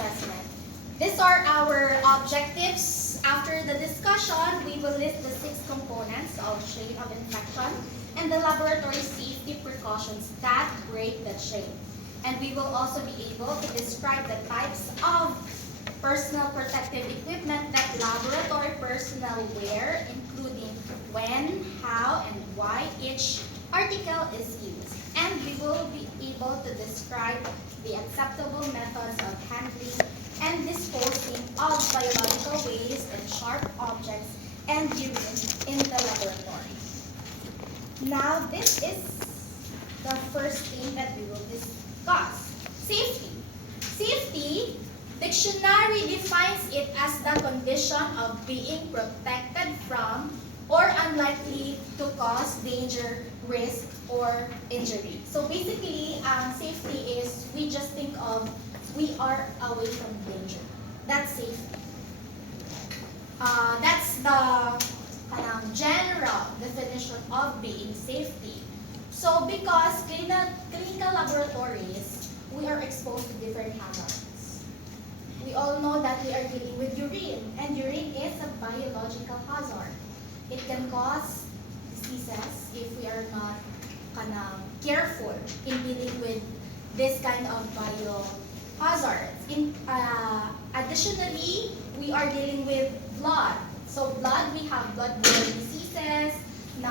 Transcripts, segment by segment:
assessment. These are our objectives. After the discussion, we will list the 6 components of chain of infection and the laboratory safety precautions that break the chain. And we will also be able to describe the types of personal protective equipment that laboratory personnel wear, including when, how, and why each article is used. And we will be able to describe the acceptable methods of handling and disposing of biological waste and sharp objects and urine in the laboratory. Now, this is the first thing that we will discuss. Safety. Safety, dictionary defines it as the condition of being protected from or unlikely to cause danger, risk, or injury. So basically, safety is we just think of we are away from danger. That's safety. That's the general definition of being safety. So because clinical laboratories, we are exposed to different hazards. We all know that we are dealing with urine, and urine is a biological hazard. It can cause diseases if we are not careful in dealing with this kind of biohazards. Additionally, we are dealing with blood. So blood, we have blood-borne diseases na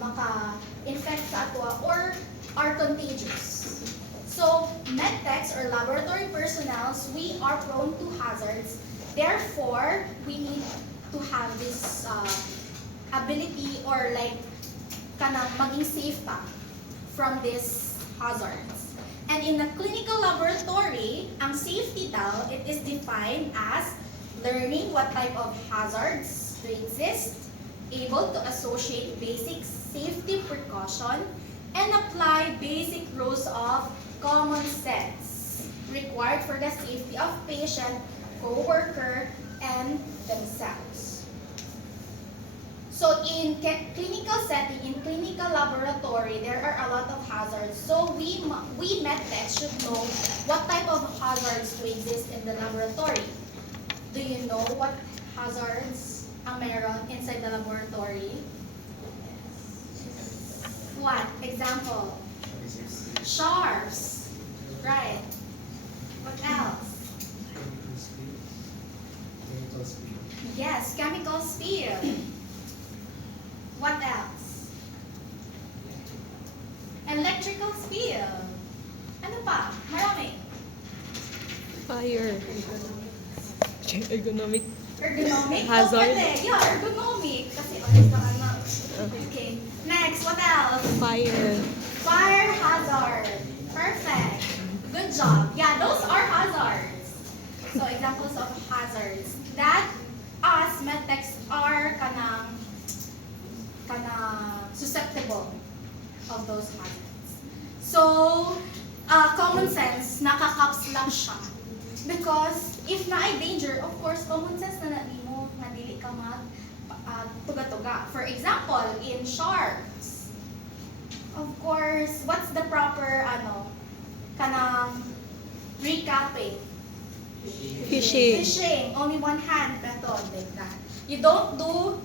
maka-infect sa atwa or are contagious. So medtechs or laboratory personnel, we are prone to hazards. Therefore, we need to have this ability or like maging safe pa from these hazards. And in a clinical laboratory, ang safety daw, it is defined as learning what type of hazards to exist, able to associate basic safety precaution, and apply basic rules of common sense required for the safety of patient, co-worker, and themselves. So in clinical setting, in clinical laboratory, there are a lot of hazards. So we medtechs should know what type of hazards to exist in the laboratory. Do you know what hazards ang meron inside the laboratory? What? Example? Sharps. Right. What else? Yes, chemical spill. What else? Electrical spill. Ano pa? Marami. Fire. Ergonomic. Ergonomic? Hazard. Oh, pwede. Yeah, ergonomic. Kasi honest na ano. Okay. Next, what else? Fire. Fire hazard. Perfect. Good job. Yeah, those are hazards. So, examples of hazards that us medtechs are susceptible of those hazards. So, common sense, nakakaps lang siya. Because if na ay danger, of course, common sense na mo, nga dili ka tuga-tuga. For example, in sharks, of course, what's the proper, recapping? Fishing. Fishing, only one hand method like that. You don't do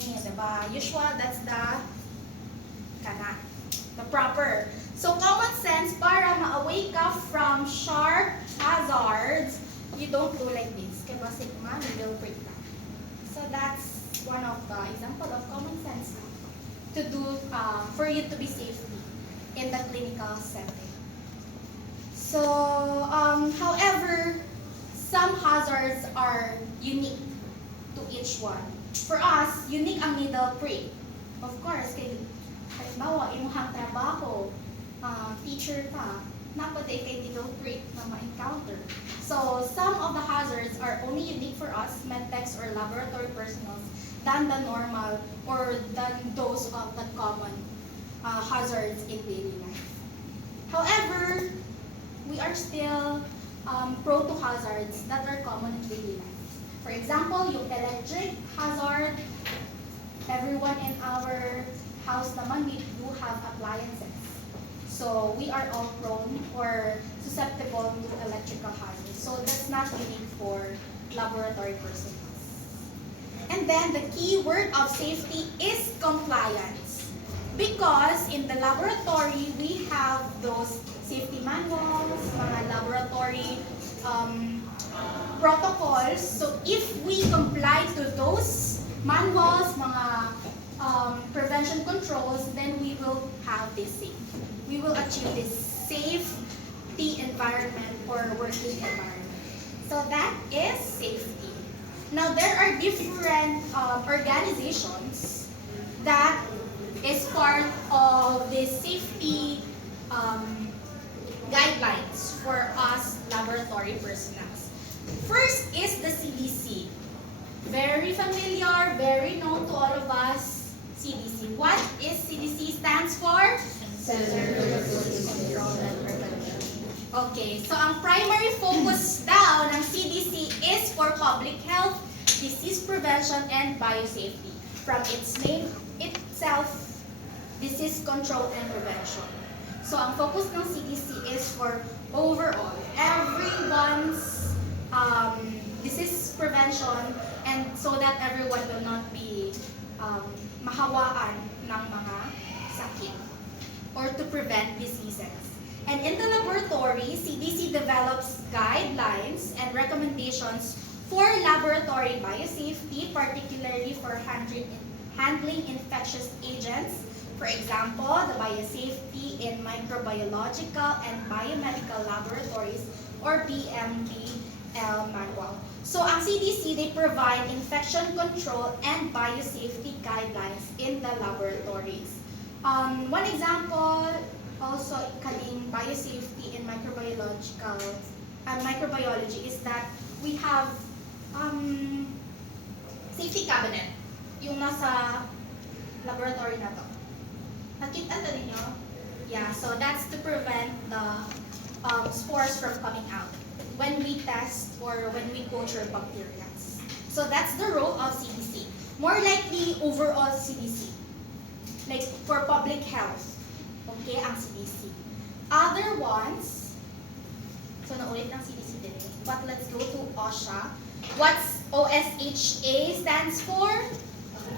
diba? Usual, that's the proper. So common sense, para ma-away ka from sharp hazards, you don't do like this. Kaya basig man, you will break that. So that's one of the example of common sense to do for you to be safe in the clinical setting. So, however, some hazards are unique to each one. For us, unique ang needle prick. Of course, halimbawa, imuhang trabaho, teacher ka, napaday kay needle prick na ma-encounter. So, some of the hazards are only unique for us, medtechs or laboratory personnel, than the normal or than those of the common hazards in daily life. However, we are still prone to hazards that are common in daily life. For example, yung electric hazard, everyone in our house naman, we do have appliances. So we are all prone or susceptible to electric biological hazards. So that's not unique for laboratory personnel. And then the key word of safety is compliance. Because in the laboratory, we have those safety manuals, mga laboratory protocols. So if we comply to those manuals, mga prevention controls, then we will have this safe. We will achieve this safety environment or working environment. So that is safety. Now there are different organizations that is part of the safety guidelines for us laboratory personnel. First is the CDC. Very familiar, very known to all of us, CDC. What is CDC stands for? Center for Disease Control and Prevention. Okay, so ang primary focus daw ng CDC is for public health, disease prevention, and biosafety. From its name itself, disease control and prevention. So ang focus ng CDC is for overall, everyone's disease prevention, and so that everyone will not be mahawaan ng mga sakit or to prevent diseases. And in the laboratory, CDC develops guidelines and recommendations for laboratory biosafety, particularly for handling infectious agents. For example, the biosafety in microbiological and biomedical laboratories, or BMBL manual. So ang CDC, they provide infection control and biosafety guidelines in the laboratories. One example, also kaning biosafety in microbiology is that we have safety cabinet, yung nasa laboratory na to. Nakita na ninyo? Yeah, so that's to prevent the spores from coming out when we test or when we culture bacteria. So that's the role of CDC. More likely, overall CDC. Like for public health, okay, ang CDC. Other ones, so naulit ng CDC din eh. But let's go to OSHA. What's OSHA stands for?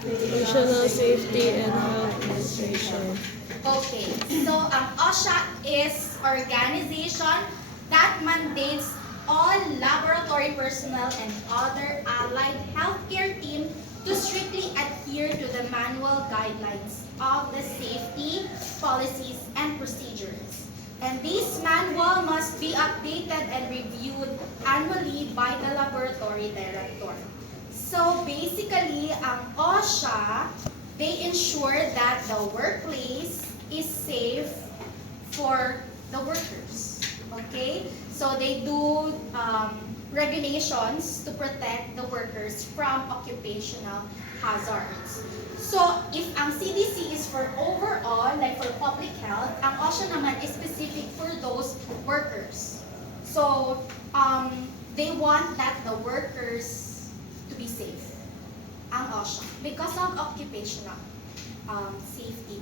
National Safety and Health Administration. Okay, so OSHA is organization that mandates all laboratory personnel and other allied healthcare team to strictly adhere to the manual guidelines of the safety policies and procedures. And this manual must be updated and reviewed annually by the laboratory director. So basically, ang OSHA, they ensure that the workplace is safe for the workers. Okay? So they do regulations to protect the workers from occupational hazards. So if ang CDC is for overall, like for public health, ang OSHA naman is specific for those workers. So they want that the workers to be safe, ang OSHA, because of occupational safety,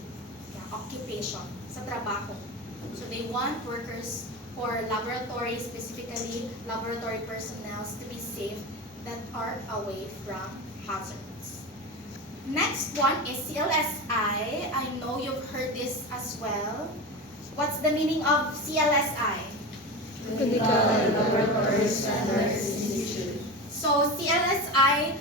occupation, sa trabaho. So they want workers or laboratory, specifically laboratory personnel, to be safe that are away from hazards. Next one is CLSI. I know you've heard this as well. What's the meaning of CLSI? Clinical Laboratory Standards Institute. So CLSI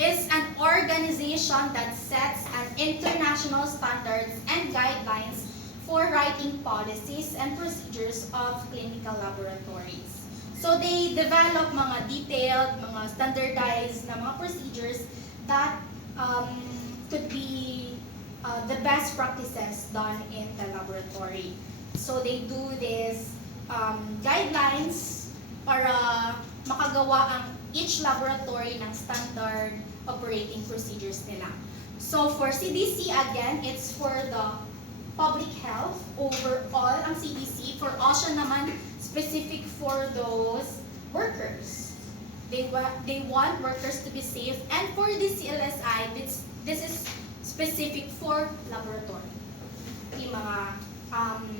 is an organization that sets an international standards and guidelines for writing policies and procedures of clinical laboratories. So they develop mga detailed, mga standardized na mga procedures that could be the best practices done in the laboratory. So they do this guidelines para makagawa ang each laboratory ng standard operating procedures nila. So for CDC, again, it's for the public health overall ang CDC. For OSHA naman, specific for those workers. They want workers to be safe. And for the CLSI, this is specific for laboratory. Yung mga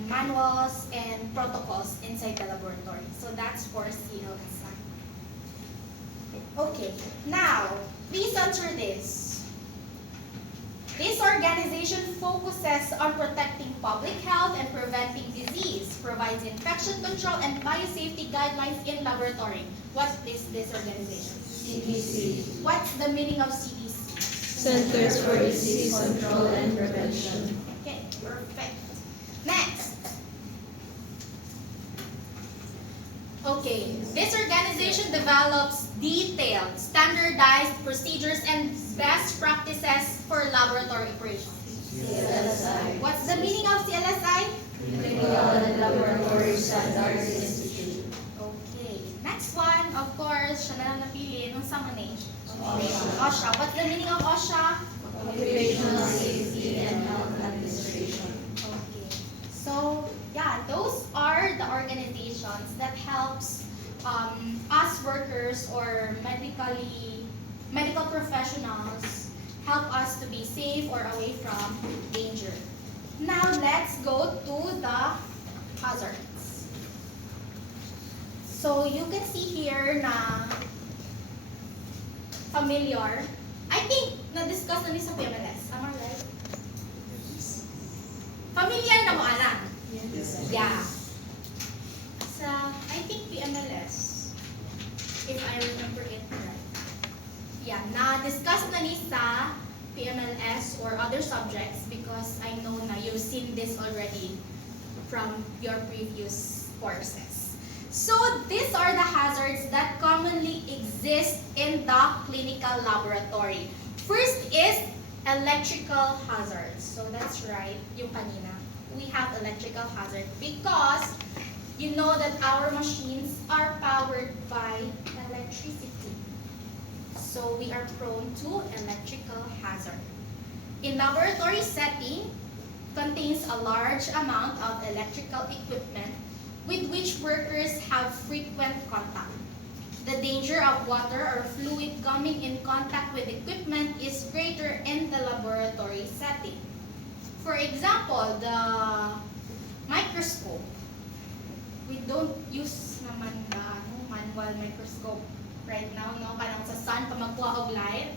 manuals and protocols inside the laboratory. So that's for CLSI. Okay, now, please answer this. This organization focuses on protecting public health and preventing disease, provides infection control and biosafety guidelines in laboratory. What is this organization? CDC. What's the meaning of CDC? Centers for Disease Control and Prevention. Okay, perfect. Next. Okay, this organization develops detailed, standardized procedures and best practices for laboratory operations. CLSI. What's the meaning of CLSI? Clinical and Laboratory Standards Institute. Okay, next one, of course, siya na lang napili nung summon OSHA. OSHA. What's the meaning of OSHA? Occupational Safety and Health Administration. Okay. So, yeah, those are the organizations that helps us workers or medical professionals help us to be safe or away from danger. Now, let's go to the hazards. So, you can see here na familiar. I think na-discuss na ni sa PMLS. Am I right? Familiar na mo, anak? Yeah. Sa, I think PMLS, if I remember it right. Yeah, na-discuss na ni sa PMLS or other subjects because I know na you've seen this already from your previous courses. So, these are the hazards that commonly exist in the clinical laboratory. First is electrical hazards. So, that's right, yung kanina. We have electrical hazard because you know that our machines are powered by electricity. So, we are prone to electrical hazard. In laboratory setting, contains a large amount of electrical equipment with which workers have frequent contact. The danger of water or fluid coming in contact with equipment is greater in the laboratory setting. For example, the microscope. We don't use naman the manual microscope right now, no? Kanang sa sun pa magkuha og light.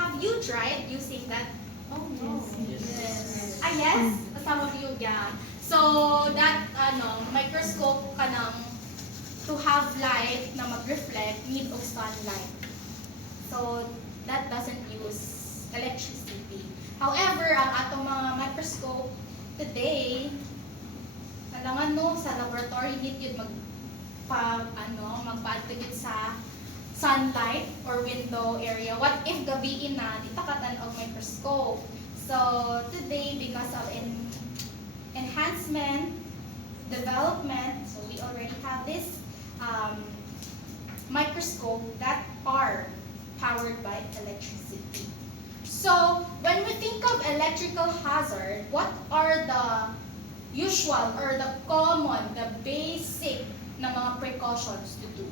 Have you tried using that? Oh no. Yes. Ah yes? Some of you, yeah. So that microscope kanang to have light na mag-reflect need of sunlight. So that doesn't use electricity. However, ang atong mga microscope today, alangan no sa laboratory need yun magpaadtugid sa sunlight or window area. What if gabi na di ta katan-og microscope? So today, because of enhancement, development, so we already have this microscope that are powered by electricity. So when we think of electrical hazard, what are the usual or the common, the basic na mga precautions to do?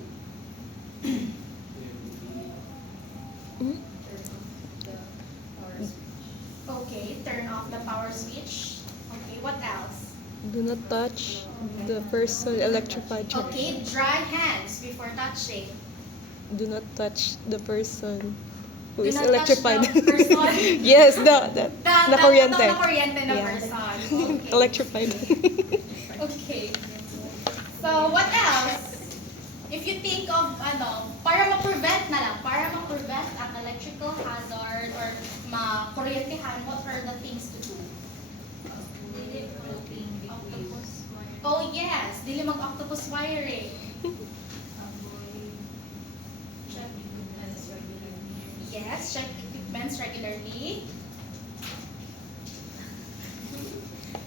Okay, turn off the power switch. Okay, what else? Do not touch the person electrified. Okay, dry hands before touching. Do not touch the person who Do is not touch electrified. the person. Yes, the na-kuryente. Na-kuryente na Yeah. person. Okay. Electrified. Okay. So, what else? If you think of, para ma-prevent ang electrical hazard or ma-kuryentehan, what are the things to do? Oh yes, dili mag-octopus wiring. Yes, check equipments regularly.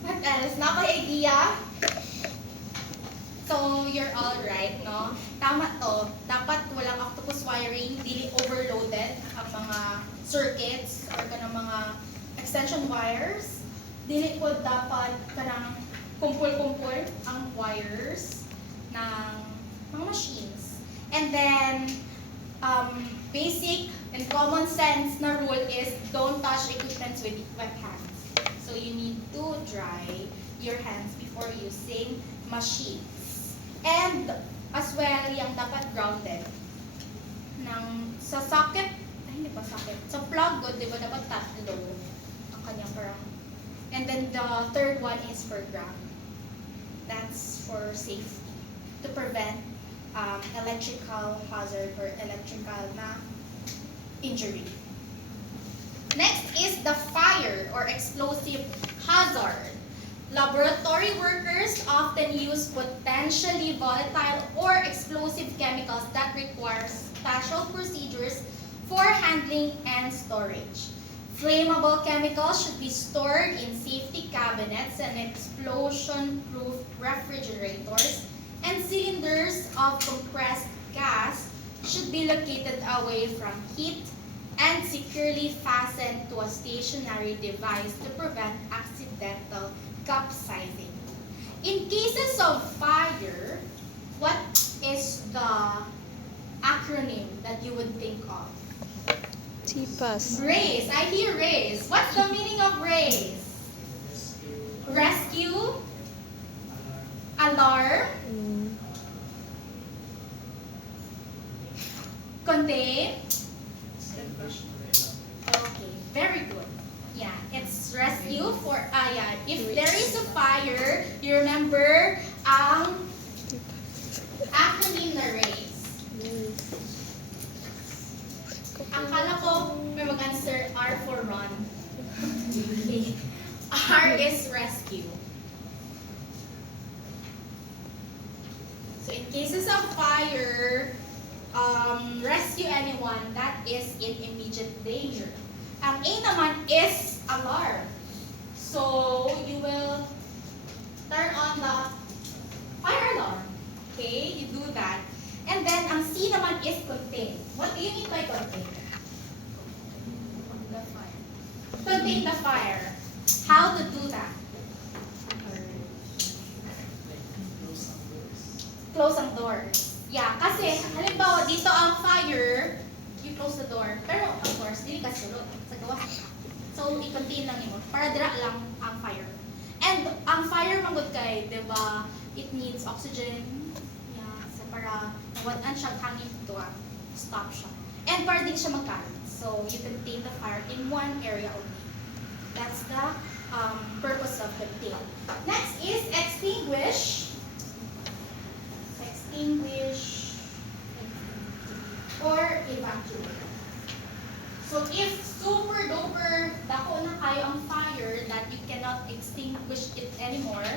What else? Naka-idea? So, you're all right, no? Tama to. Dapat walang octopus wiring, dili overloaded ang mga circuits or kanang mga extension wires. Dili po dapat kanang kumpul-kumpul ang wires ng mga machines. And then, basic and common sense na rule is don't touch equipments with wet hands. So you need to dry your hands before using machines. And as well, yung dapat grounded. Sa socket, ay hindi pa socket, sa plug, di ba dapat tatlo ang kanyang parang. And then the third one is for ground. That's for safety. To prevent electrical hazard or electrical na injury. Next is the fire or explosive hazard. Laboratory workers often use potentially volatile or explosive chemicals that require special procedures for handling and storage. Flammable chemicals should be stored in safety cabinets and explosion-proof refrigerators, and cylinders of compressed gas should be located away from heat and securely fastened to a stationary device to prevent accidental capsizing. In cases of fire, what is the acronym that you would think of? TPAS. RACE. I hear RACE. What's the meaning of RACE? Rescue, alarm, contain. Okay, very good. Yeah, it's rescue for, yeah, if there is a fire, you remember ang acronym na RACE. Akala ko may mag-answer R for run. Okay. R is rescue. So in cases of fire, rescue anyone that is in immediate danger. Ang A naman is alarm. So you will turn on the fire alarm. Okay, you do that. And then ang C naman is contain. What do you mean by contain? Contain the fire. How to do that? Close ang doors. Yeah, kasi halimbawa dito ang fire, you close the door. Pero of course, dili ka sulod sa gawas. So i-contain lang mo para dira lang ang fire. And ang fire magud kay, 'di ba? It needs oxygen. Yeah, so para mawadan siya hangin to stop siya. And para din siya magkalat. So you contain the fire in one area only. That's the purpose of contain. Next is extinguish. Extinguish or evacuate. So if super duper dako na kayo ang fire that you cannot extinguish it anymore,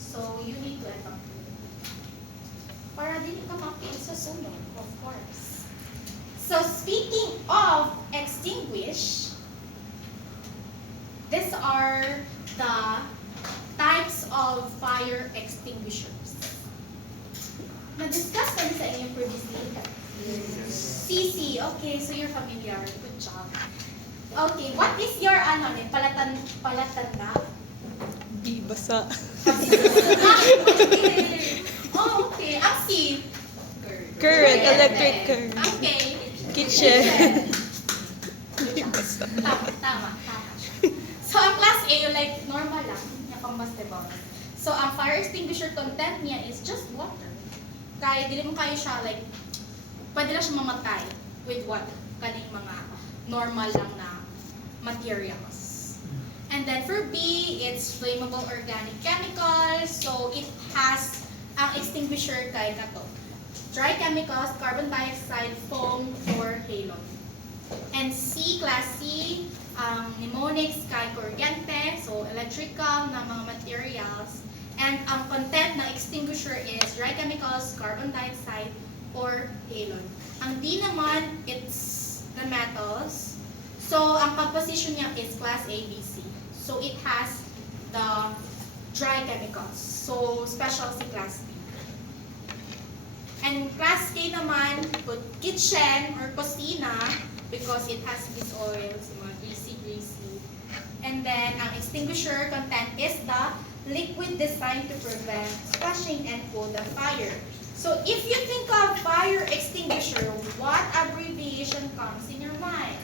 so you need to evacuate. Para dili ka mapil sa sunog, of course. So speaking of extinguish, these are the types of fire extinguishers. Na-discuss kami sa inyo previously. CC. Okay, so you're familiar. Good job. Okay, what is your palatanda? Di basa. Oh, okay. Ang C. Current, electric current. Okay. Kitchen. Di basa. Tama. So, ang class A, yung like normal lang, yung combustible. So, ang fire extinguisher content niya is just water. Kaya, dili mo kayo siya, like, pwede lang siya mamatay with water. Kaning mga normal lang na materials. And then for B, it's flammable organic chemicals. So, it has, ang extinguisher kay kato. Dry chemicals, carbon dioxide, foam, or halon. And C, class C, mnemonics kay kuryente, so electrical na mga materials. And ang content ng extinguisher is dry chemicals, carbon dioxide, or halon. Ang D naman, it's the metals. So, ang composition niya is class A, B, C. So, it has the dry chemicals. So, special si class B. And class K naman, put kitchen or kusina because it has these oils, mga greasy. And then, ang extinguisher content is the liquid designed to prevent splashing and cool the fire. So, if you think of fire extinguisher, what abbreviation comes in your mind?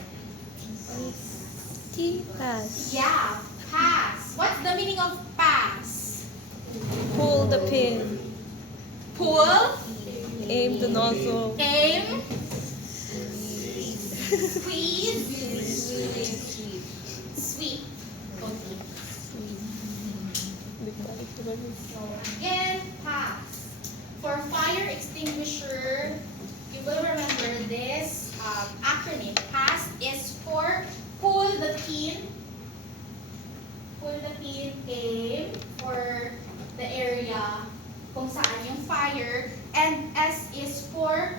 TPAS. Yeah, PAS. pass. What's the meaning of pass? Pull the pin. Pull, Aim the nozzle. aim, squeeze, sweep. Okay. So again, pass. For fire extinguisher, you will remember this acronym. Pass is for pull the pin, aim for the area kung saan yung fire, and S is for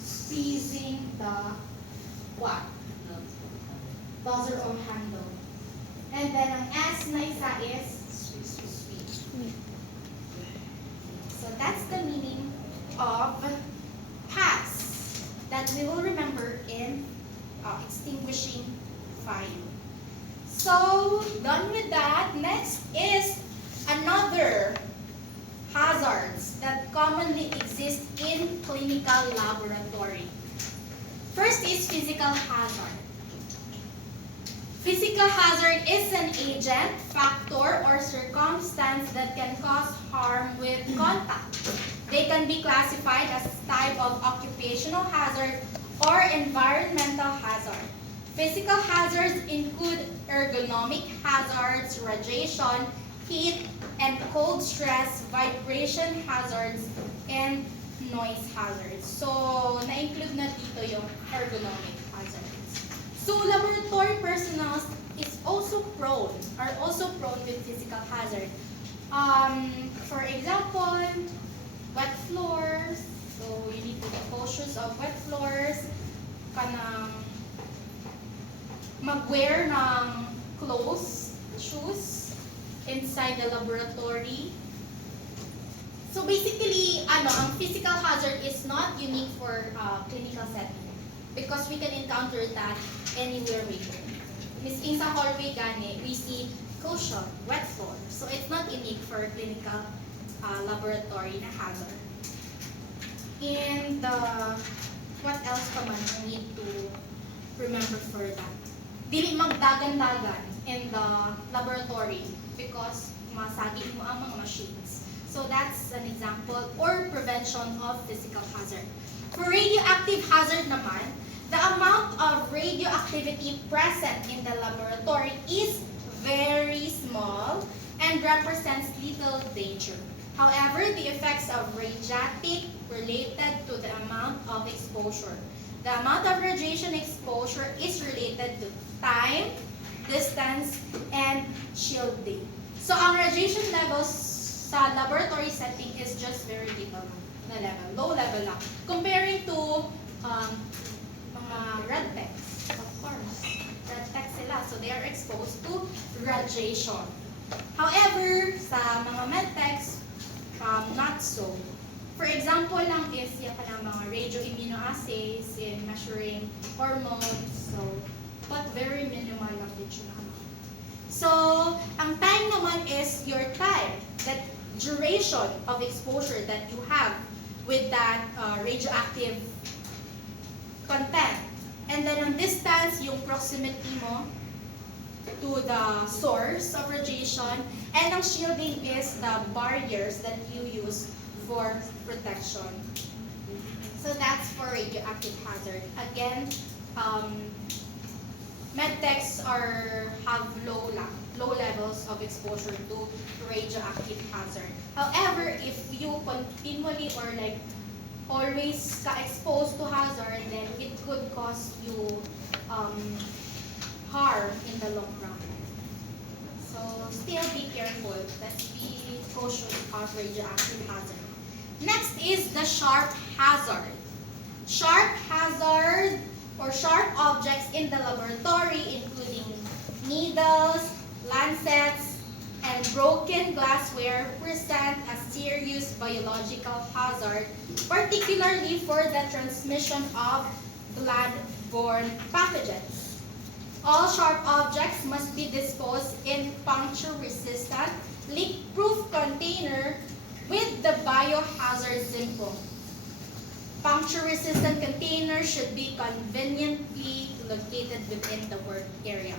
squeezing the what? Buzzer or handle. And then ang S na isa is sweep. So that's the meaning of pass that we will remember in extinguishing fire. So, done with that. Next is another hazards that commonly exist in clinical laboratory. First is physical hazard. Physical hazard is an agent, factor, or circumstance that can cause harm with contact. They can be classified as type of occupational hazard or environmental hazard. Physical hazards include ergonomic hazards, radiation, heat and cold stress, vibration hazards, and noise hazards. So, na-include na dito yung ergonomic hazards. So, laboratory personnel are also prone with physical hazard. For example, wet floors. So, you need to be cautious of wet floors. Kanang mag-wear ng clothes, shoes, inside the laboratory. So basically, ang physical hazard is not unique for clinical setting because we can encounter that anywhere we go. Misking sa hallway gani, we see cushion, wet floor. So it's not unique for clinical laboratory na hazard. And what else pa man we need to remember for that? Dili magdagan-dagan in the laboratory because masagit mo ang mga machines. So that's an example or prevention of physical hazard. For radioactive hazard naman, the amount of radioactivity present in the laboratory is very small and represents little danger. However, the effects of radiatic related to the amount of exposure. The amount of radiation exposure is related to time, distance, and shielding. So, ang radiation levels sa laboratory setting is just very little na level, low level lang. Comparing to mga red techs, of course. Red techs sila, so they are exposed to radiation. However, sa mga med techs, not so. For example lang is yung mga radioimmunoassays in measuring hormones. So, but very minimal lang din siya na amount. So, ang time naman is your time, that duration of exposure that you have with that radioactive content. And then ang distance, yung proximity mo to the source of radiation. And ang shielding is the barriers that you use for protection. So that's for radioactive hazard. Again, medtechs have low levels of exposure to radioactive hazard. However, if you continually or like always ka-exposed to hazard, then it could cause you harm in the long run. So still be careful. Let's be cautious of radioactive hazard. Next is the sharp hazard. Sharp hazard or sharp objects in the laboratory including needles, lancets, and broken glassware present a serious biological hazard, particularly for the transmission of blood-borne pathogens. All sharp objects must be disposed in puncture-resistant, leak-proof container with the biohazard symbol. Puncture-resistant containers should be conveniently located within the work area.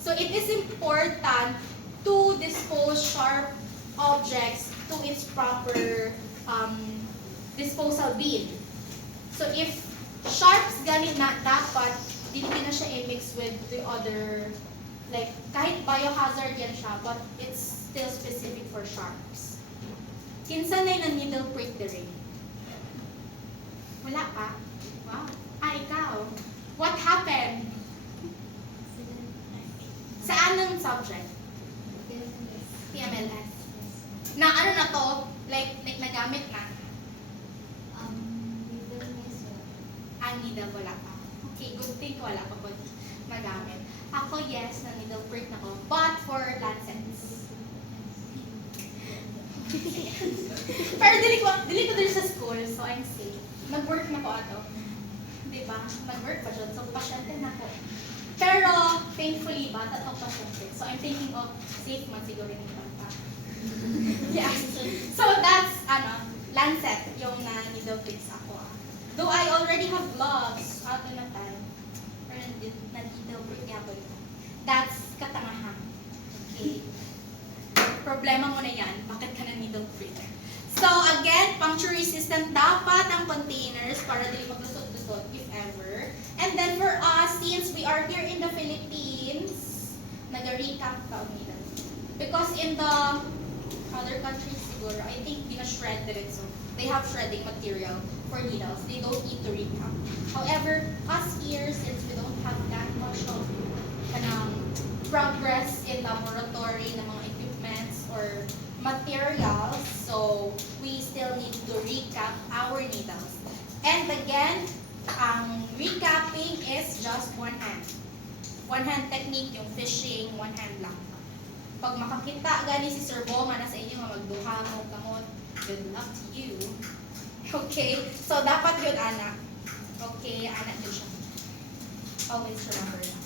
So it is important to dispose sharp objects to its proper disposal bin. So if sharps gani na dapat, dili na siya i-mix with the other, like kahit biohazard yan siya, but it's still specific for sharps. Kinsa na yung needle prick diri? Wala pa? Wow. Ikaw. What happened? Sa anong subject? PMLS. Na ano na to? Like nagamit na? Ang needle wala pa. Okay, good thing wala pa po magamit. Ako, yes, na needle prick na ko, but for lancets. Pero dili ko din sa school, so I'm safe. Nag-work na ko ato. Diba? Nag-work pa siya, so pasyente na ko. Pero, thankfully, bata to pasyente. So I'm thinking of safe man siguro yung bata. Yeah. So that's, lancet, yung na needle prick sa ako. Though I already have gloves, ato na tayo. Pero na-needle prick niya ko. That's katangahan. Okay. Problema mo na yan. Bakit ka na needle prick? So again, puncture resistant dapat ang containers para di maglusot-lusot if ever. And then for us, since we are here in the Philippines, nag-recap ka nila. Because in the other countries siguro, I think shred diretso. They have shredding material for needles. They don't need to recap. However, us here, since we don't have that much of progress in laboratory ng mga equipments or materials, so we still need to recap our needles. And again, ang recapping is just one hand. One hand technique, yung fishing, one hand lang. Pag makakita gani si Sir Bo nga nasa inyo nga magduha mo kamot, good luck to you. Okay, so dapat yun anak. Okay, anak yun siya. Always remember that.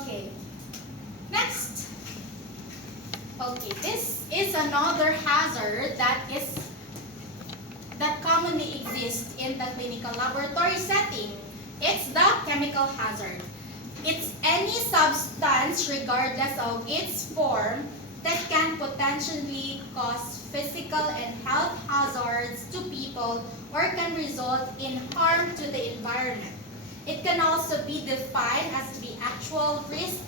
Okay, next. Okay, this is another hazard that commonly exists in the clinical laboratory setting. It's the chemical hazard. It's any substance, regardless of its form, that can potentially cause physical and health hazards to people or can result in harm to the environment. It can also be defined as the actual risk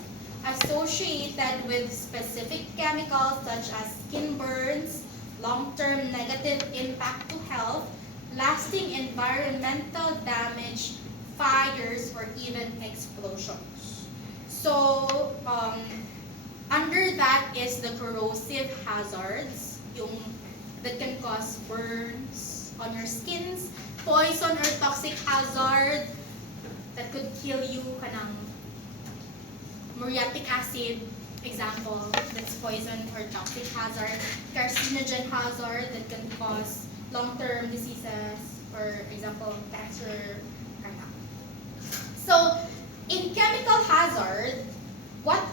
associated with specific chemicals such as skin burns, long-term negative impact to health, lasting environmental damage, fires, or even explosions. So, under that is the corrosive hazards, that can cause burns on your skins, poison or toxic hazard that could kill you, kanang muriatic acid, example, that's poison or toxic hazard, carcinogen hazard that can cause long-term diseases, or example, cancer. So, in chemical hazard, what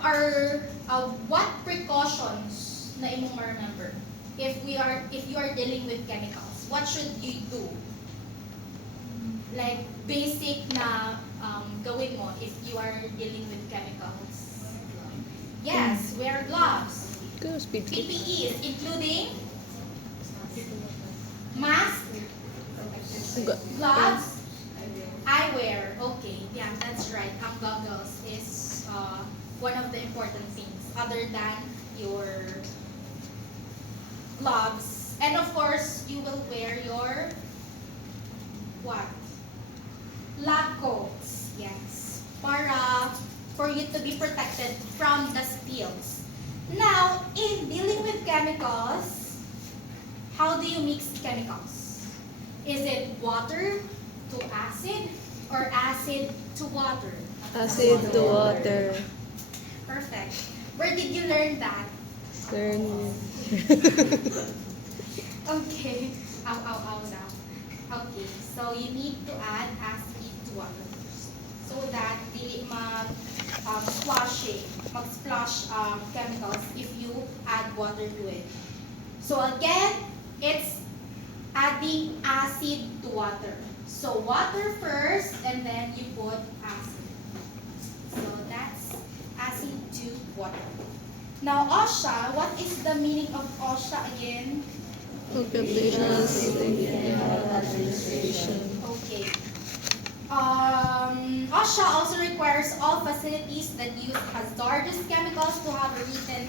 precautions na imong ma-remember if you are dealing with chemicals? What should you do? Like basic na gawin mo if you are dealing with chemicals. Yes, wear gloves. PPEs, including mask, gloves, eyewear. Okay, yeah, that's right. Ang goggles is one of the important things other than your gloves. And of course, you will wear your what? Lab coats. Yes. For you to be protected from the spills. Now, in dealing with chemicals, how do you mix chemicals? Is it water to acid or acid to water? Acid to water. Perfect. Where did you learn that? Learn. Okay. Ow now. Okay. So you need to add acid to water so that dili mag-splash chemicals if you add water to it. So again, it's adding acid to water. So water first, and then you put acid. So that's acid to water. Now, OSHA, what is the meaning of OSHA again? Occupational Safety Okay. OSHA also requires all facilities that use hazardous chemicals to have a written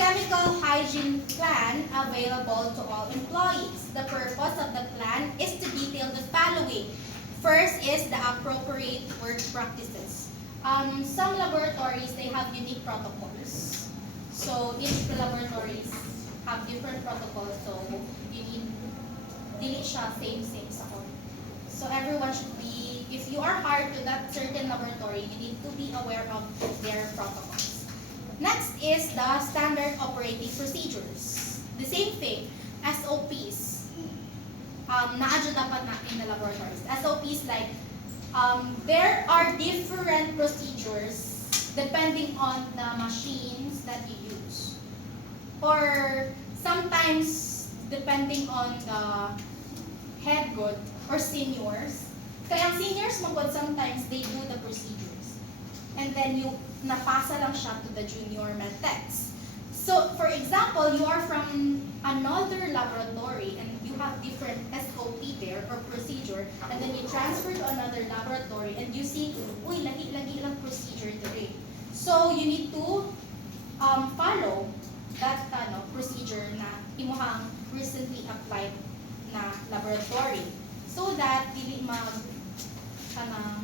chemical hygiene plan available to all employees. The purpose of the plan is to detail the following. First is the appropriate work practices. Some laboratories, they have unique protocols. So each laboratories have different protocols. So you need, dili siya same sa all. So everyone should be, if you are hired to that certain laboratory, you need to be aware of their protocols. Next is the standard operating procedures. The same thing, SOPs. Naadyo dapat na in the laboratories. SOPs like, there are different procedures depending on the machines that you use. Or sometimes depending on the head good or seniors. Kaya ang seniors magod sometimes they do the procedures. And then you napasa lang siya to the junior medtechs. So for example, you are from another laboratory and you have different SOP there or procedure, and then you transfer to another laboratory and you see, uy, lagi lang procedure today. So you need to follow that procedure na imuhang recently applied na laboratory so that dili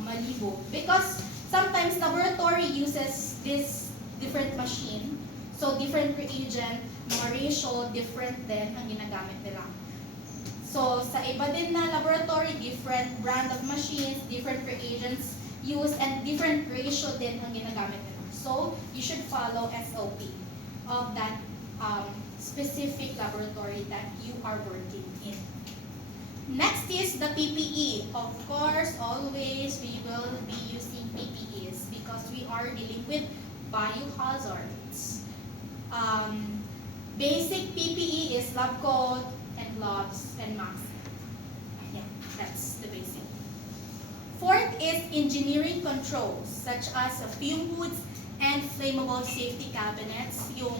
malibo. Because sometimes laboratory uses this different machine, so different reagent, mga ratio, different din ang ginagamit nila. So sa iba din na laboratory, different brand of machines, different reagents used, and different ratio din ang ginagamit nila. So you should follow SOP of that specific laboratory that you are working in. Next is the PPE. Of course, always we will be using PPEs because we are dealing with biohazards. Basic PPE is lab coat and gloves and mask. Yeah, that's the basic. Fourth is engineering controls such as fume hoods and flammable safety cabinets. Yung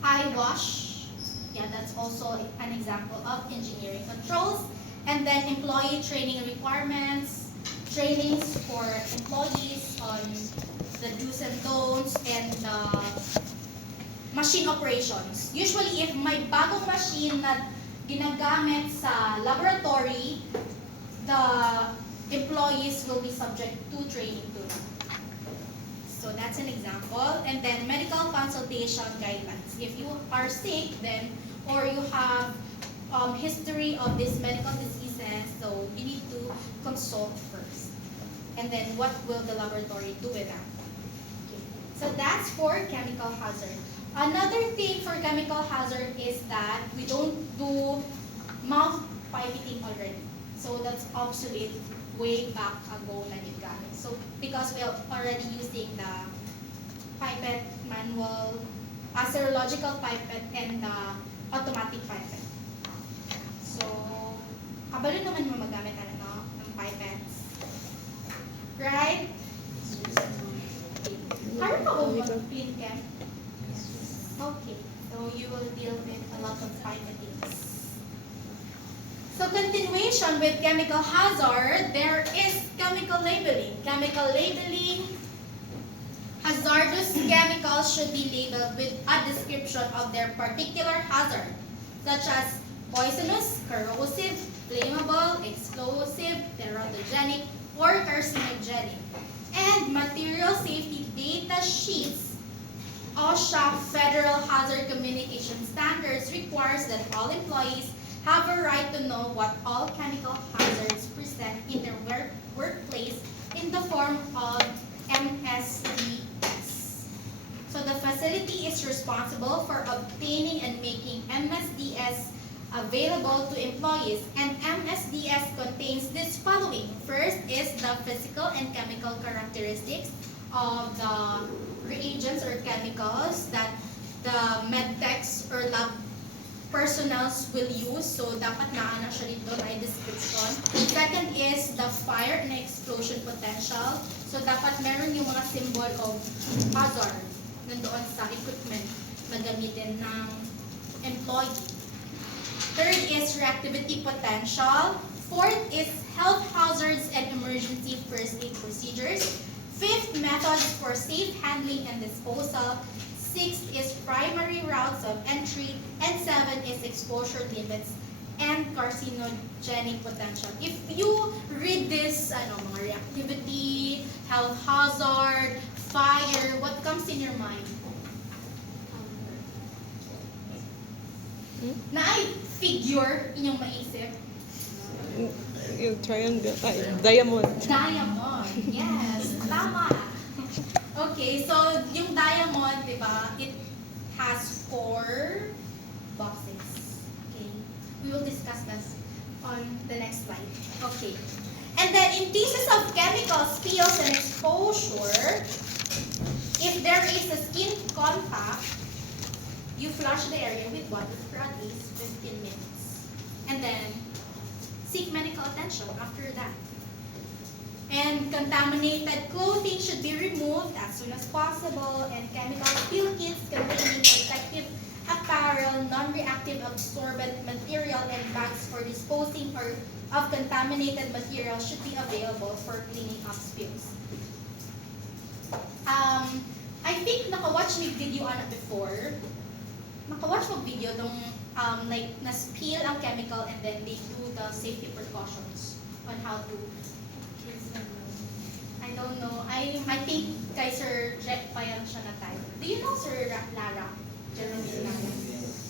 eye wash, yeah, that's also an example of engineering controls. And then employee training requirements, trainings for employees on the do's and don'ts, and machine operations. Usually, if may bagong machine na ginagamit sa laboratory, the employees will be subject to training too. So that's an example. And then medical consultation guidelines. If you are sick, then or you have history of these medical diseases, so you need to consult first. And then what will the laboratory do with that? Okay. So that's for chemical hazard. Another thing for chemical hazard is that we don't do mouth pipetting already. So that's obsolete way back ago na gamit. So because we are already using the pipette manual, serological pipette, and the automatic pipette. So, kabalo naman mo magamit ng pipettes. Right? Harap pa mo mag-clean chem? Okay. So, you will deal with a lot of pipettings. So, continuation with chemical hazard, there is chemical labeling. Chemical labeling, hazardous chemicals should be labeled with a description of their particular hazard, such as poisonous, corrosive, flammable, explosive, teratogenic, or carcinogenic. And material safety data sheets, OSHA Federal Hazard Communication Standards requires that all employees have a right to know what all chemical hazards present in their workplace in the form of MSDS. So the facility is responsible for obtaining and making MSDS available to employees, and MSDS contains this following. First is the physical and chemical characteristics of the reagents or chemicals that the medtechs or lab personnels will use. So dapat naana siya dito ay description. Second is the fire and explosion potential. So dapat meron yung mga symbol of hazard. nandoon sa equipment na gamitin ng employee. Third is reactivity potential. Fourth is health hazards and emergency first aid procedures. Fifth, methods for safe handling and disposal. Sixth is primary routes of entry. And seven is exposure limits and carcinogenic potential. If you read this, mga reactivity, health hazard, fire, what comes in your mind? Na ay figure inyong maisip? Yung triangle. Ay, diamond. Diamond. Yes, tama. Okay, so yung diamond, di ba, it has 4 boxes. Okay, we will discuss this on the next slide. Okay, and then in cases of chemical spills and exposure, if there is a skin contact, you flush the area with water for at least 15 minutes. And then, seek medical attention after that. And contaminated clothing should be removed as soon as possible. And chemical spill kits containing protective apparel, non-reactive absorbent material, and bags for disposing of contaminated material should be available for cleaning up spills. I think naka-watch me video before. Naka-watch mo video dong like na-spill ang chemical and then they do the safety precautions on how to. I don't know. I think kay Sir Jack pa yan siya na time. Do you know Sir Lara? Jeremy Lara.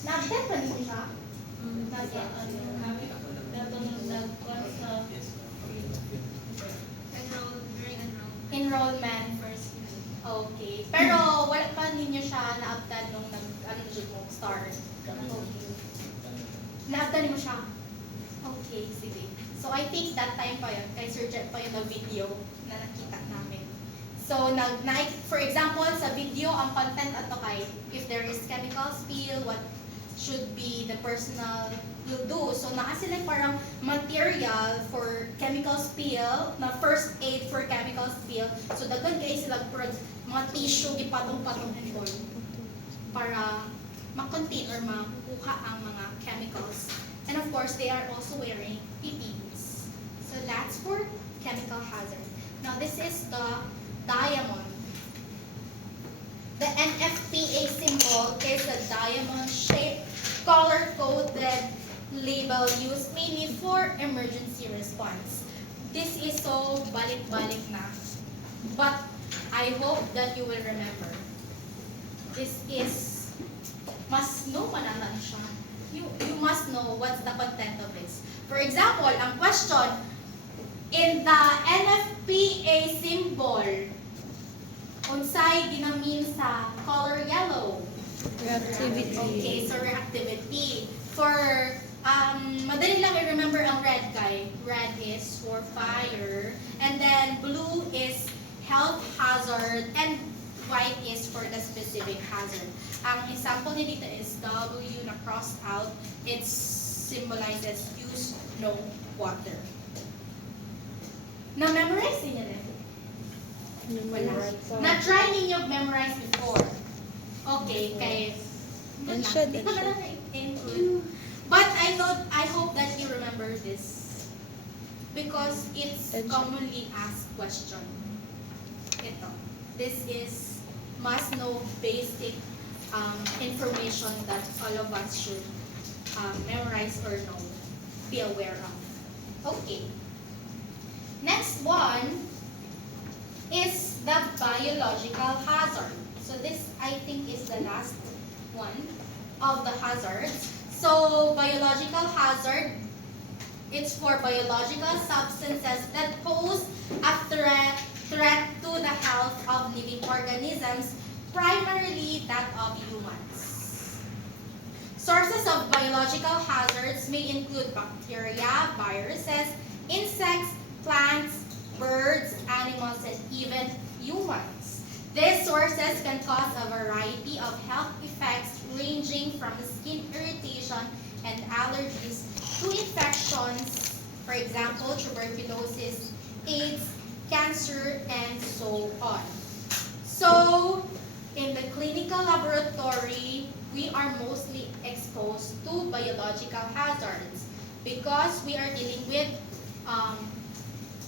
Na-update pa niyo siya? Not yet. Enrollment first. Okay. Pero wala pa ninyo siya na-update nung start. Okay. Na-update mo siya? Okay, sige. So I think that time pa yun, kay Sir Jet pa yun na video na nakita namin. So, for example, sa video, ang content ato kay, if there is chemical spill, what should be the personal will do. So, naa sila parang material for chemical spill, na first aid for chemical spill. So, dagan kayo sila mga tissue, gipatong-patong doon para ma-contain or makuha ang mga chemicals. And of course, they are also wearing PPEs. So that's for chemical hazard. Now this is the diamond. The NFPA symbol is a diamond-shaped, color-coded label used mainly for emergency response. This is so balik-balik na. But I hope that you will remember. This is, mas no manana siya. You must know what's the content of this. For example, ang question, in the NFPA symbol, unsay ginamin sa color yellow? Reactivity. Okay, so reactivity. For, madali lang i-remember ang red guy. Red is for fire. And then blue is health hazard. And white is for the specific hazard. Ang example ni dito is W na crossed out. It symbolizes use no water. Na-memorize niyo na? Wala. Na-try ninyo memorize before. Okay, kay... And should, Di ko na na-include. But I hope that you remember this. Because it's commonly asked question. Ito. This is must know basic information that all of us should memorize or know, be aware of. Okay. Next one is the biological hazard. So this, I think, is the last one of the hazards. So biological hazard, it's for biological substances that pose a threat to the health of living organisms, primarily that of humans. Sources of biological hazards may include bacteria, viruses, insects, plants, birds, animals, and even humans. These sources can cause a variety of health effects ranging from skin irritation and allergies to infections, for example, tuberculosis, AIDS, cancer, and so on. So, in the clinical laboratory, we are mostly exposed to biological hazards because we are dealing with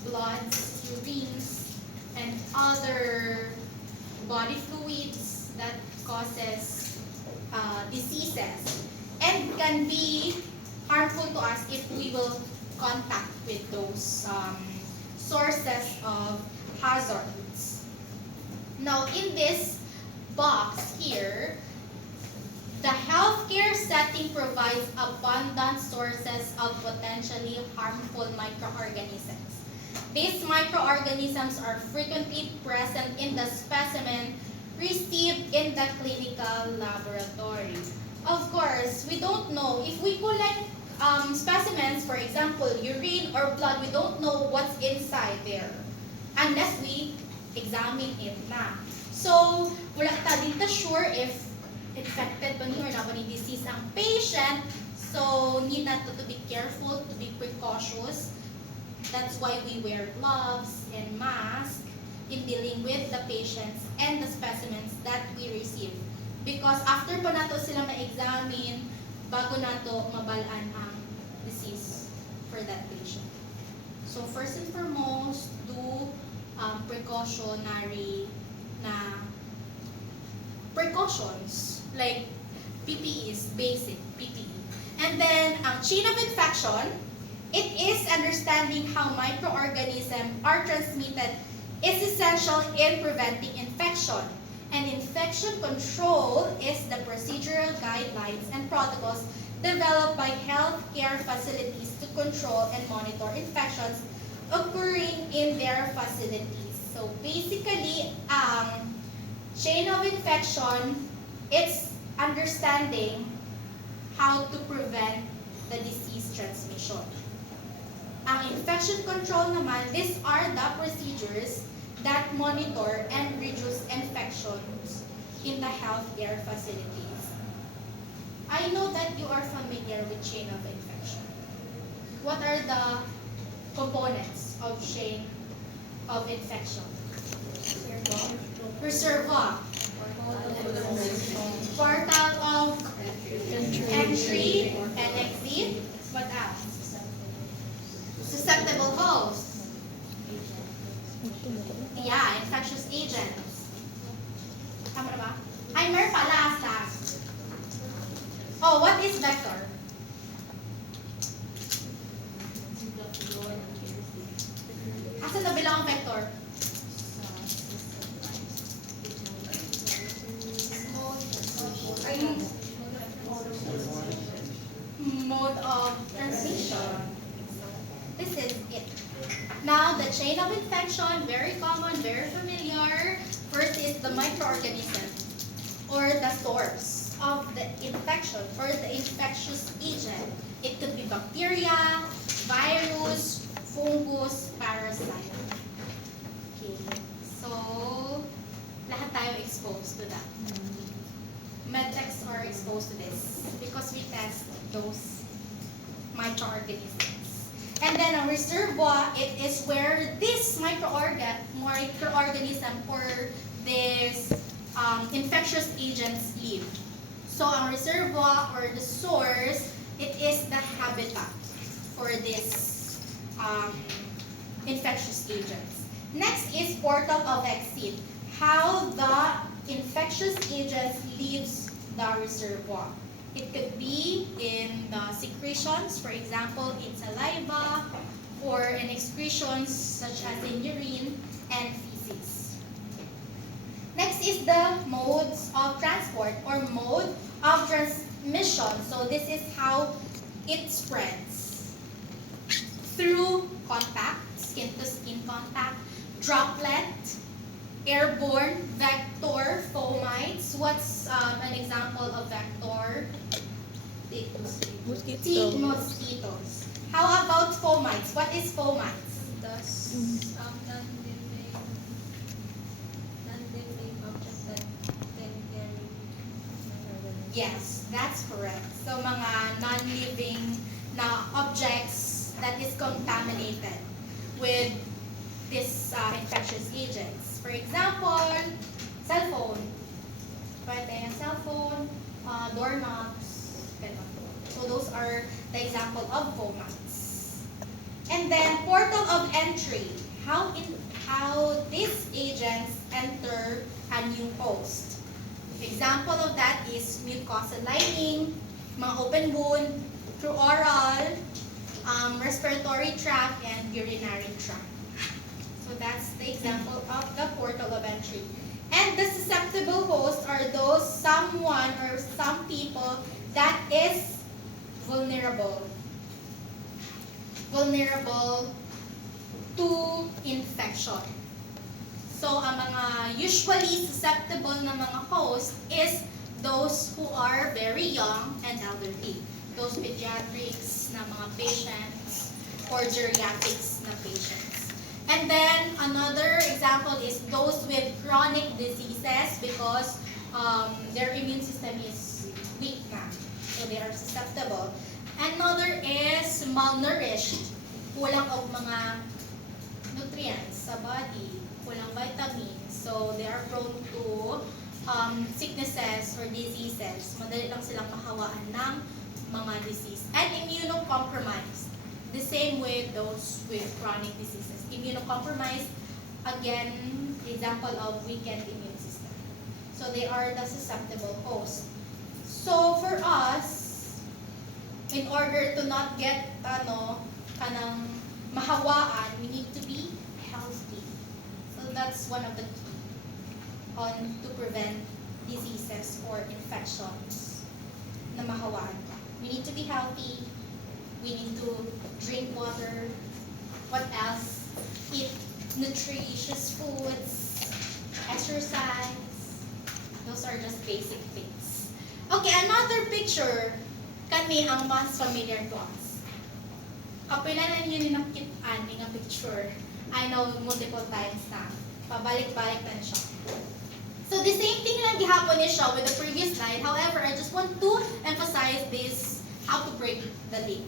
bloods, urines, and other body fluids that causes diseases and can be harmful to us if we will contact with those sources of hazards. Now, in this box here, the healthcare setting provides abundant sources of potentially harmful microorganisms. These microorganisms are frequently present in the specimen received in the clinical laboratory. Of course, we don't know if we collect specimens, for example, urine or blood, we don't know what's inside there unless we examine it na. So, wala ta din ta sure if infected ba ni or na ba ni disease ang patient. So, need nato to be careful, to be precautious. That's why we wear gloves and masks in dealing with the patients and the specimens that we receive. Because after pa nato sila ma-examine, bago nato mabalaan ang disease for that patient. So first and foremost, do precautions like PPE is basic PPE. And then ang chain of infection, it is understanding how microorganisms are transmitted is essential in preventing infection. And infection control is the procedural guidelines and protocols developed by healthcare facilities to control and monitor infections occurring in their facilities. So basically, chain of infection, it's understanding how to prevent the disease transmission. Ang infection control naman, these are the procedures that monitor and reduce infections in the healthcare facilities. I know that you are familiar with chain of infection. What are the components of chain of infection? Reservoir, portal of entry and exit. What else? Susceptible host. Yeah, infectious agents. Tama na ba? Ay, meron pa last. Oh, what is vector? Asan na bilang ang vector? Mode of transmission. This is it. Now, the chain of infection, very common, very familiar. First is the microorganism or the source of the infection or the infectious agent. It could be bacteria, virus, fungus, parasite. Okay, so lahat tayo exposed to that. Medtechs are exposed to this because we test those microorganisms. And then a reservoir, it is where this microorganism or this infectious agents live. So ang reservoir or the source, it is the habitat for this infectious agents. Next is portal of exit. How the infectious agents leaves the reservoir. It could be in the secretions, for example, in saliva, or in excretions such as in urine and feces. Next is the modes of transport or mode of transmission. So this is how it spreads. Through contact, skin-to-skin contact, droplet, airborne, vector, fomites. What's an example of vector? Mosquito. Mosquitoes. How about fomites? What is fomites? Thus, non-living objects that can carry microorganisms. Yes, that's correct. So mga non-living na objects that is contaminated with this infectious agents. For example, cell phone. pwede cellphone, doorknobs, ganun. So those are the example of FOMATs. And then portal of entry. How these agents enter a new host. Example of that is mucosal lining, mga open wound, through oral, respiratory tract, and urinary tract. So that's the example of the portal of entry. And the susceptible hosts are those someone or some people that is vulnerable to infection. So, ang mga usually susceptible na mga host is those who are very young and elderly. Those pediatrics na mga patients or geriatrics na patients. And then, another example is those with chronic diseases because their immune system is weak na. So, they are susceptible. Another is malnourished. Kulang og mga nutrients sa body, kulang vitamins. So, they are prone to sicknesses or diseases. Madali lang silang mahawaan ng mga disease. And immunocompromised. The same with those with chronic diseases. Immunocompromised, again, example of weakened immune system. So, they are the susceptible host. So, for us, in order to not get kanang mahawaan, we need to be healthy. So that's one of the key to prevent diseases or infections na mahawaan ka. We need to be healthy. We need to drink water. What else? Eat nutritious foods. Exercise. Those are just basic things. Okay, another picture. Kami ang mas familiar to us. Kapilanan yun yung nakit-an nga picture. I know multiple times na. Pabalik-balik na siya. So the same thing lang gihapon niya siya with the previous slide. However, I just want to emphasize this, how to break the link.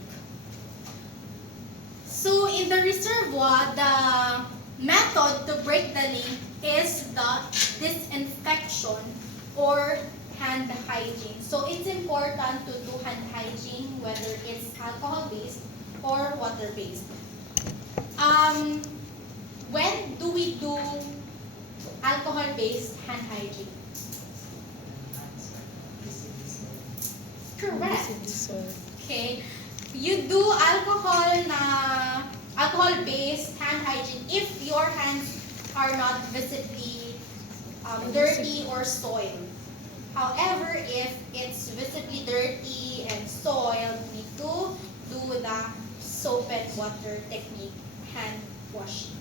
So in the reservoir, the method to break the link is the disinfection or hand hygiene. So it's important to do hand hygiene whether it's alcohol-based or water-based. When do we do alcohol-based hand hygiene? Correct. Okay. You do alcohol-based hand hygiene if your hands are not visibly dirty or soiled. However, if it's visibly dirty and soiled, we need to do the soap and water technique, hand washing.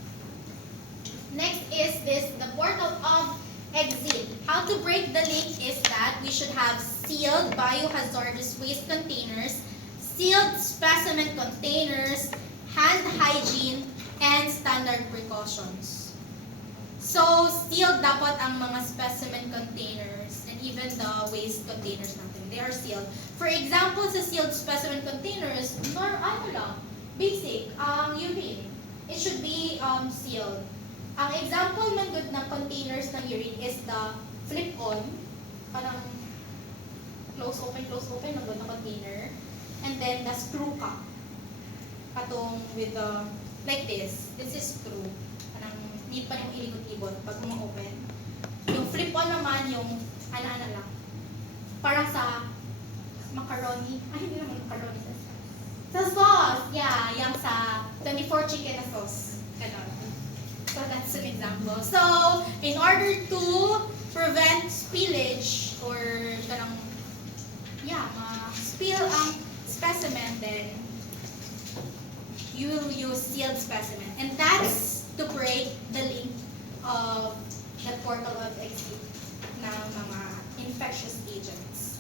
Next is the portal of exit. How to break the link is that we should have sealed biohazardous waste containers, sealed specimen containers, hand hygiene, and standard precautions. So, sealed dapat ang mga specimen containers and even the waste containers natin. They are sealed. For example, sa sealed specimen containers, basic, urine. It should be sealed. Ang example ng good na containers ng urine is the flip-on, parang close open ng good na container, and then the screw cap. Katong with the, like this is screw. Parang need pa yung ilikot-ibot pag ma-open. Yung flip-on naman, yung ana-ana lang. Parang sa macaroni. Ay, hindi naman macaroni. Sa sauce! Yeah, yung sa 24 chicken na sauce. Ganon. So that's an example. So, in order to prevent spillage or parang, ma-spill ang specimen, then you will use sealed specimen. And that's to break the link of the portal of exit ng mga infectious agents.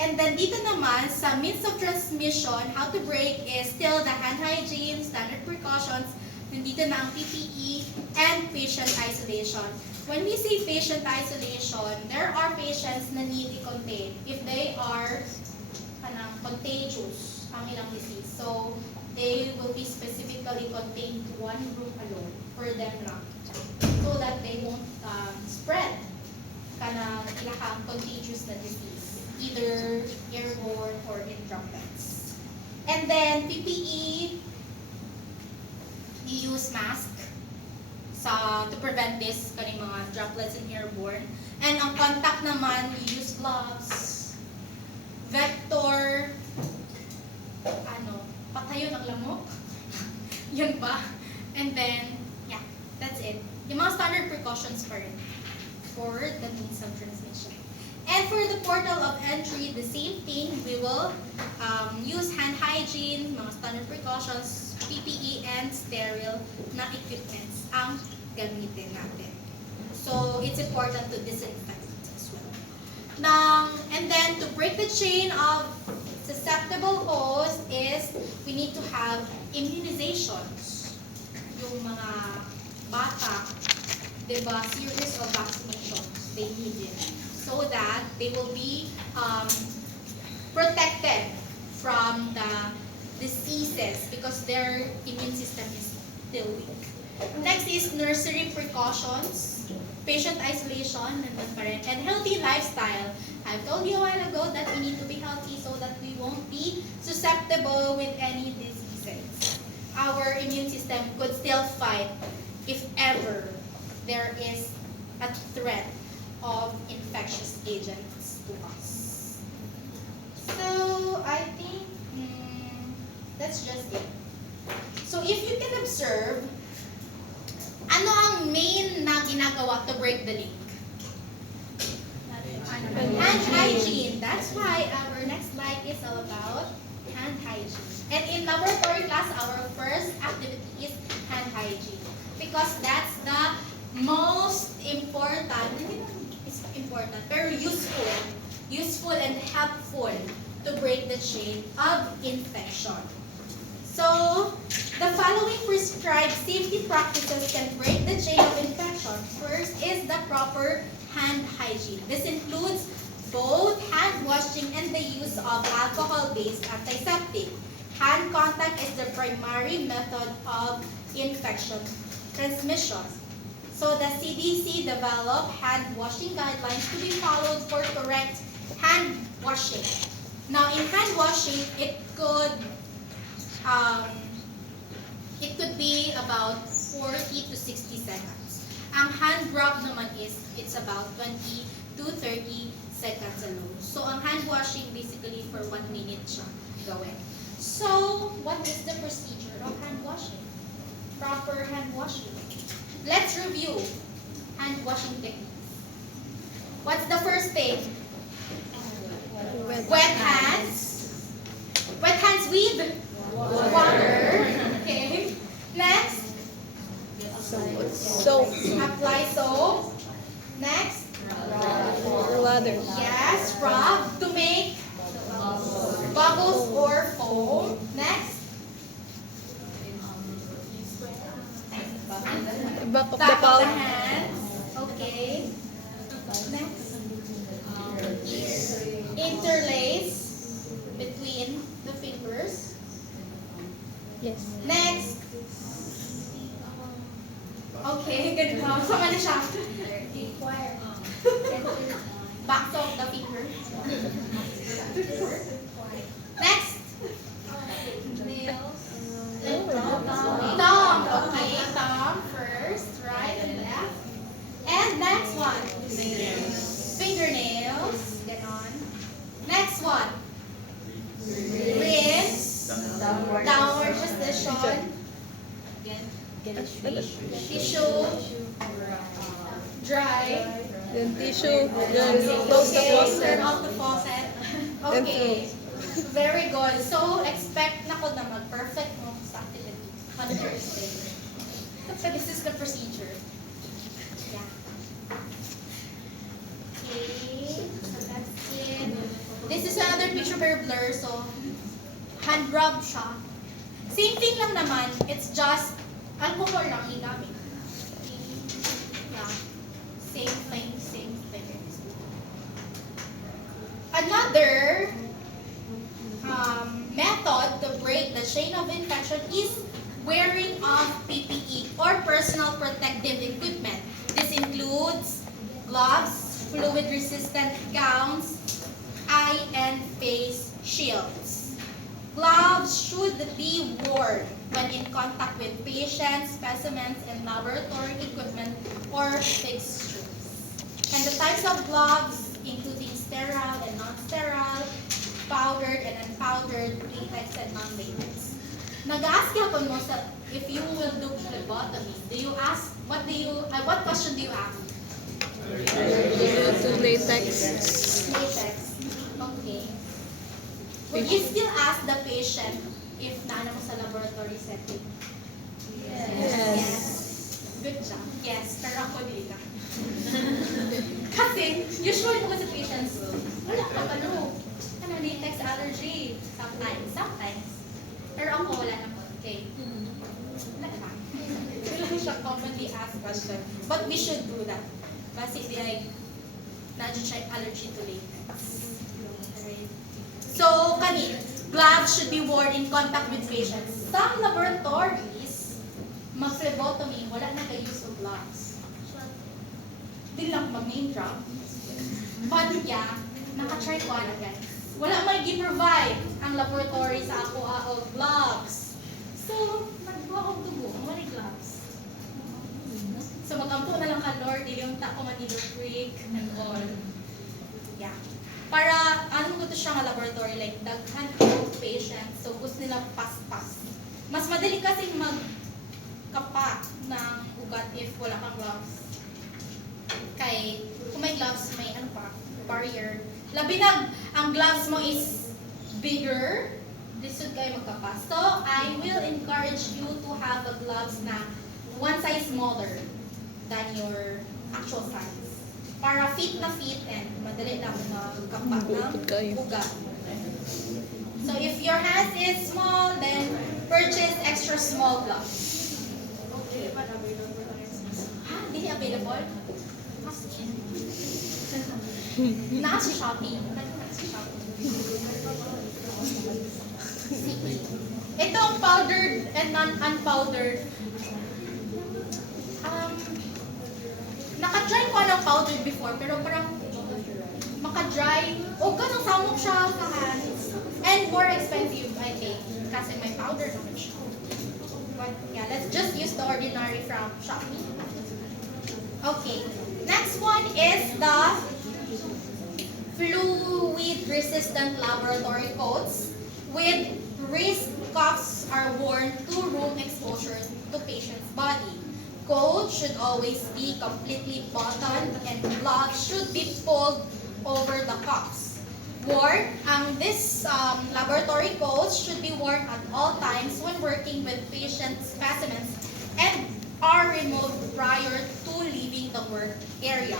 And then dito naman, sa means of transmission, how to break is still the hand hygiene, standard precautions, nandito na ang PPE, and patient isolation. When we say patient isolation, there are patients na need i-contain if they are contagious ang ilang disease. So, they will be specifically contained to one room alone for them lang, so that they won't spread. kanang ilahang contagious na disease, either airborne or in droplets. And then PPE, you use mask to prevent this kaning mga droplets and airborne. And ang contact naman, you use gloves, vector, patayon ang lamok. Yun pa. And then, yeah, that's it. Yung mga standard precautions pa rin for the means of transmission. And for the portal of entry, the same thing. We will use hand hygiene, mga standard precautions, PPE, and sterile na equipments ang gamitin natin. So, it's important to disinfect as well. And then, to break the chain of susceptible host is we need to have immunizations. Yung mga bata, diba, series of vaccinations, they need it. So that they will be protected from the diseases because their immune system is still weak. Next is nursery precautions, patient isolation, and healthy lifestyle. I've told you a while ago that we need to be healthy so that we won't be susceptible with any diseases. Our immune system could still fight if ever there is a threat of infectious agents to us. So, I think that's just it. So, if you can observe, ano ang main na ginagawa to break the link? Hand hygiene. That's why our next slide is all about hand hygiene. And in laboratory class, our first activity is hand hygiene. Because that's the most important, it's important, very useful and helpful to break the chain of infection. So, the following prescribed safety practices can break the chain of infection. First is the proper hand hygiene. This includes both hand washing and the use of alcohol-based antiseptic. Hand contact is the primary method of infection transmission. So the CDC developed hand washing guidelines to be followed for correct hand washing. Now in hand washing, it could be about 40 to 60 seconds. Ang hand rub naman it's about 20 to 30 seconds alone. So ang hand washing basically for 1 minute siya gawin. So what is the procedure of hand washing? Proper hand washing. Let's review hand washing techniques. What's the first thing? Wet hands. Wet hands with water. Okay. Next. Soap. Apply soap. Next. Lather. Yes, rub to make bubbles or foam. Next. Back of the Back of the palm. hands. Okay. Next. Interlace between the fingers. Yes. Next. Okay, good job. Sama na siya. Back of the finger. Next. Thumb. Okay, thumb first, right and left. And next one. Fingernails. Ganon. Next one. Wrist. Downward position. Tissue. Dry. Then tissue. Then close the Okay, faucet. turn off the faucet. Okay. Very good. So, expect na ko na mag-perfect mo sa activity. 100%. So, this is the procedure. Yeah. Okay. So, that's it. This is another picture very blur. So, hand rub siya. Same thing lang naman. It's just alcohol lang igamit. Yeah. Same thing, same thing. Another method to break the chain of infection is wearing of PPE or personal protective equipment. This includes gloves, fluid-resistant gowns, eye and face shields. Gloves should be worn when in contact with patients, specimens, and laboratory equipment or fixtures. And the types of gloves, including sterile and non-sterile, powdered and unpowdered, latex and non-latex. Nag-ask yapon mo sa if you will do phlebotomy, what question do you ask? To latex. Latex. Okay. Would you still ask the patient if naano mo sa laboratory setting? Yes. Good job. Yes, pero ako di lang. Kasi, usually mo sa patients, wala ka palo. Ano, latex allergy. Sometimes. Pero ako wala naman. Okay. Wala na. Wala siya commonly asked question. But we should do that. Basically, like, na-dyan siya allergy to latex. Alright. So, gloves should be worn in contact with patients. Some laboratories, mag-phlebotomy, wala na use of gloves. Di lang main drop. But yeah, naka-try ko na guys. Wala may gi-provide ang laboratory sa ako of gloves. So, nagbuha ko dugo, ang wala gloves. So, mag-ampo na lang ka, Lord, yung tako manilo freak and all. Yeah. Para, ano ko to siya nga laboratory, like, daghan ko patients, so gusto nila pas-pas. Mas madali kasing magkapa ng ugat if wala kang gloves. Kay, kung may gloves, may ano pa, barrier. Labi na, ang gloves mo is bigger, this should kayo magkapa. So, I will encourage you to have a gloves na one size smaller than your actual size. Para fit na fit and madali lang magkapa ng ugat. So, if your hands is small, then purchase extra small gloves. Okay. Ha? Hindi available? Nasa Shopee. Itong powdered and non-unpowdered. Naka-dry ko ng powdered before, pero parang maka-dry. O ganun samok siya sa hands. And more expensive, I think. Kasi may powder naman siya. But yeah, let's just use the ordinary from Shopee. Okay. Next one is the fluid-resistant laboratory coats with wrist cuffs are worn to room exposure to patient's body. Coats should always be completely buttoned and gloves should be pulled over the cuffs. This laboratory coats should be worn at all times when working with patient specimens and are removed prior to leaving the work area.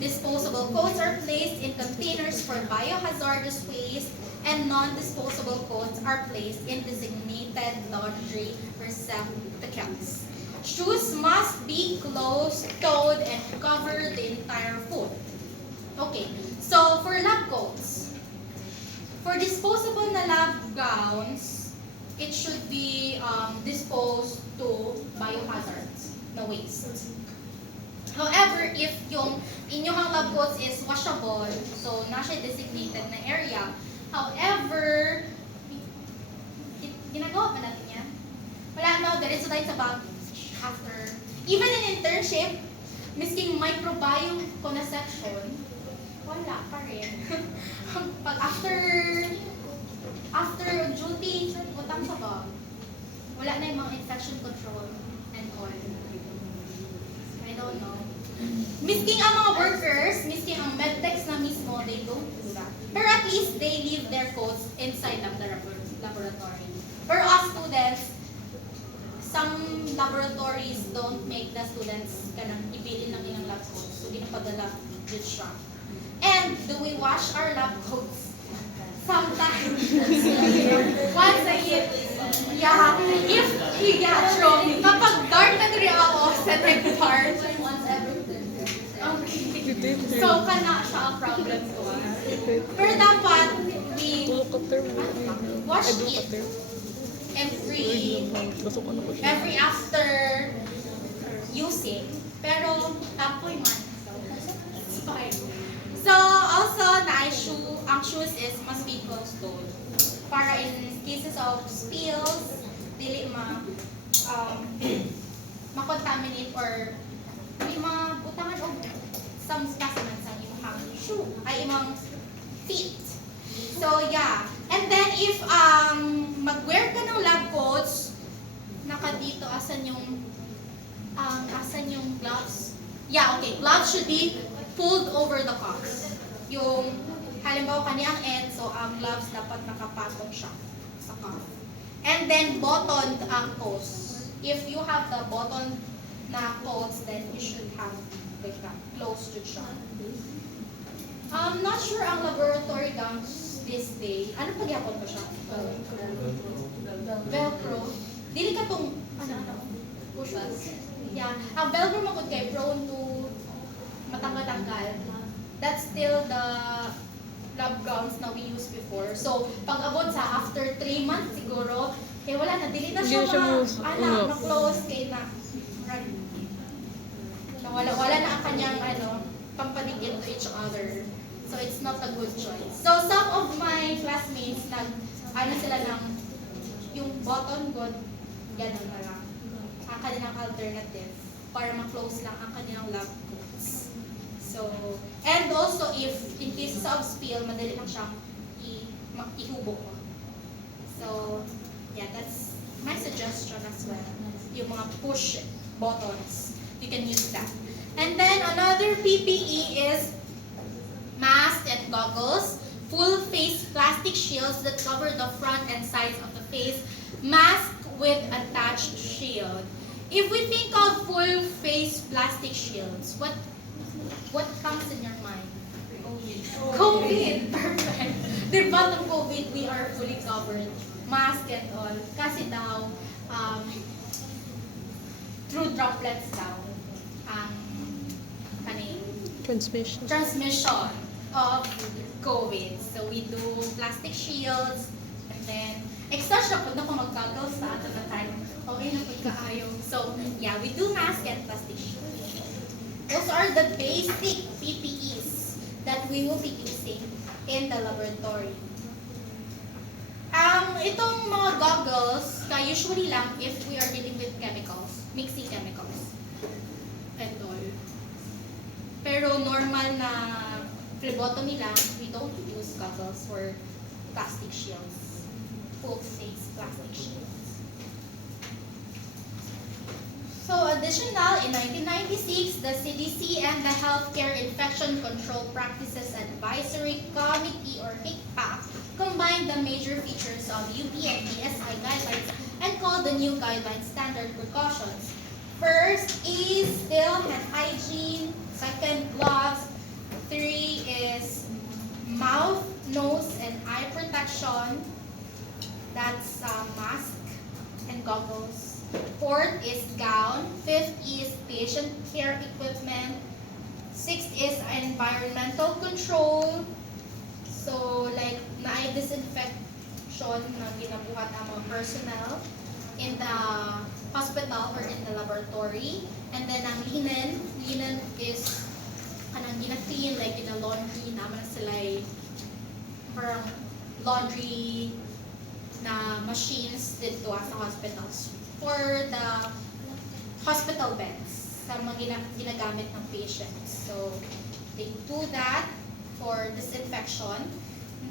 Disposable coats are placed in containers for biohazardous waste, and non-disposable coats are placed in designated laundry receptacles. Shoes must be closed-toed and cover the entire foot. Okay, so for lab coats, for disposable na lab gowns, it should be disposed to biohazards na waste. However, if yung inyong lab coats is washable, so na siya designated na area. However, ginagawa pa natin yan? Wala no, there is lights about after. Even in internship, misking microbiome ko na section, wala pa rin. Pag after duty, utang sa bag, wala na yung mga infection control and all. I don't know. Misking ang mga workers, misking ang medtechs na mismo, they don't do that. Pero at least they leave their coats inside of the laboratory. Pero as students, some laboratories don't make the students kanang ibilin ng ilang lab coats. So, ginapadala with shop. And do we wash our lab coats? Sometimes. Once a year. Yeah. True. Kapag dark na rin ako sa tech part. Once every Okay. So, kana siya ang problem ko. Pero dapat, we wash it every after using. Pero, tapoy man. fine. So, also, ang shoes is must be closed-toed. Para in cases of spills, dili ma-contaminate or may mga butangan o some specimens sa imong shoe, ay imong feet. So, yeah. And then, if mag-wear ka ng lab coats, naka dito, asan yung gloves? Yeah, okay. Gloves should be pulled over the cuffs. Yung, halimbawa kaniyang end, so ang gloves dapat nakapatong siya sa cuff. And then, buttoned ang toes. If you have the buttoned na clothes, then you should have like that, closed to siya. I'm not sure ang laboratory gowns this day. Ano pagyapon ko siya? Velcro. Dili ka tong, pushes. Yeah. Ang Velcro magod kay prone to matanggal-tanggal. That's still the lab gowns na we used before. So, pag abot sa after 3 months siguro, kaya wala na, dili na siya Hindi siya ma-close kay na. Wala na ang kanyang pampaligid to each other. So, it's not a good choice. So, some of my classmates sila ng yung button good, ganun na lang. Ang kanilang alternative para ma-close lang ang kanilang lab coats. So, and also if in cases of spill, madali lang siyang ihubo ko. So, yeah, that's my suggestion as well. Yung mga push buttons, you can use that. And then another PPE is mask and goggles, full face plastic shields that cover the front and sides of the face, mask with attached shield. If we think of full face plastic shields, what comes in your mind? COVID. Perfect. The bottom COVID, we are fully covered. Mask and all. Kasi daw, through droplets daw, ang transmission of COVID. So we do plastic shields, and then extra siya kung ako mag-goggles sa ato na time. Okay na pagkaayo. So yeah, we do mask and plastic shields. Those are the basic PPEs that we will be using in the laboratory. Itong mga goggles, usually lang if we are dealing with chemicals, mixing chemicals, and all. Pero normal na phlebotomy lang, we don't use goggles for plastic shields, full face plastic shields. So additional, in 1996, the CDC and the Healthcare Infection Control Practices Advisory Committee, or HICPAC, combined the major features of UP and BSI guidelines and called the new guideline standard precautions. First is still hand hygiene, second gloves, 3 is mouth, nose, and eye protection, that's mask and goggles. 4th is gown, 5th is patient care equipment, 6th is environmental control, so like na-disinfection na ginabuhat ang mga personnel in the hospital or in the laboratory. And then ang linen is kanang gina-clean like in a laundry, naman sila parang laundry na machines dito sa hospitals for the hospital beds sa mga ginagamit ng patients. So they do that for disinfection.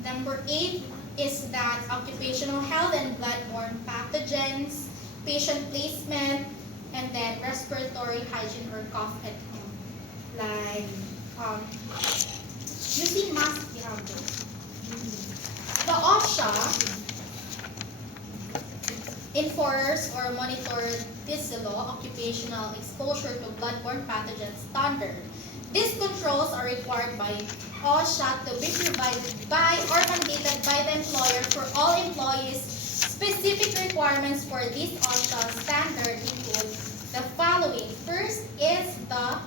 Number 8 is that occupational health and bloodborne pathogens, patient placement, and then respiratory hygiene or cough at home. Like, using mask, you have this. The OSHA enforces or monitors this law, occupational exposure to bloodborne pathogen standard. These controls are required by OSHA to be provided by or mandated by the employer for all employees. Specific requirements for this OSHA standard include the following. First is the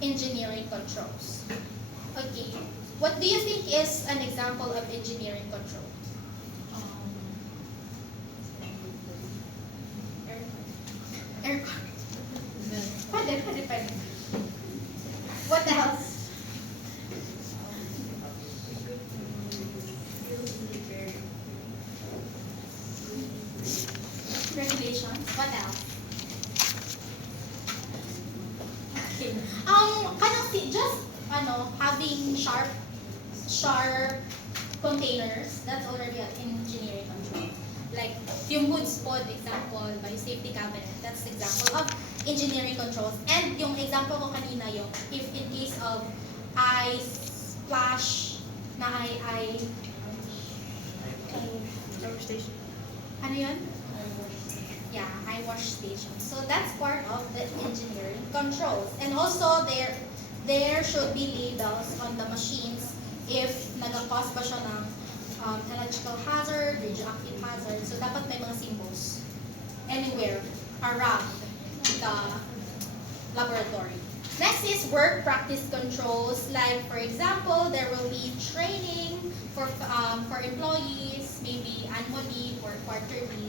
engineering controls. Okay, what do you think is an example of engineering control? Aircon. Pwede. What else? Just having sharp containers, that's already an engineering control. Like yung good spot example by safety cabinet, that's example of engineering controls. And yung example ko kanina yung if in case of eye splash na eye ano yun? Yeah, eye wash station. So that's part of the engineering controls. And also there should be labels on the machines if nag-cause ba siya ng electrical hazard, radioactive hazard. So dapat may mga symbols anywhere around the laboratory. Next is work practice controls. Like for example, there will be training for employees, maybe annually or quarterly,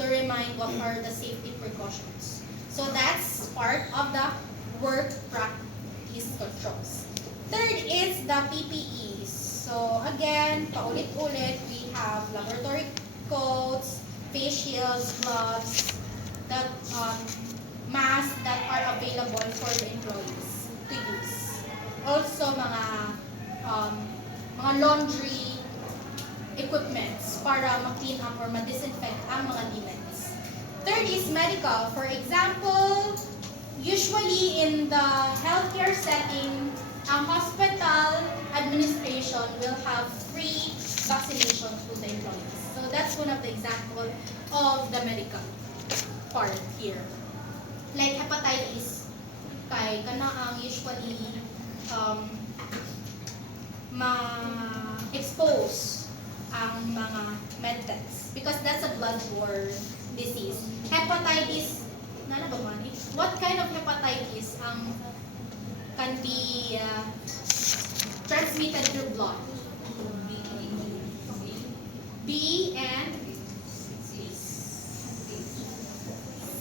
to remind what are the safety precautions. So that's part of the work practice controls. Third is the PPEs. So again, paulit-ulit, we have laboratory coats, face shields, gloves, that masks that are available for the employees to use. Also mga laundry equipments para ma-clean up or ma-disinfect ang mga demons. Third is medical. For example, usually in the healthcare setting, ang hospital administration will have free vaccination to the employees. So that's one of the example of the medical part here. Like hepatitis, kay kana ang usually ma-expose ang mga medtechs because that's a bloodborne disease. Hepatitis, what kind of hepatitis can be transmitted through blood? B and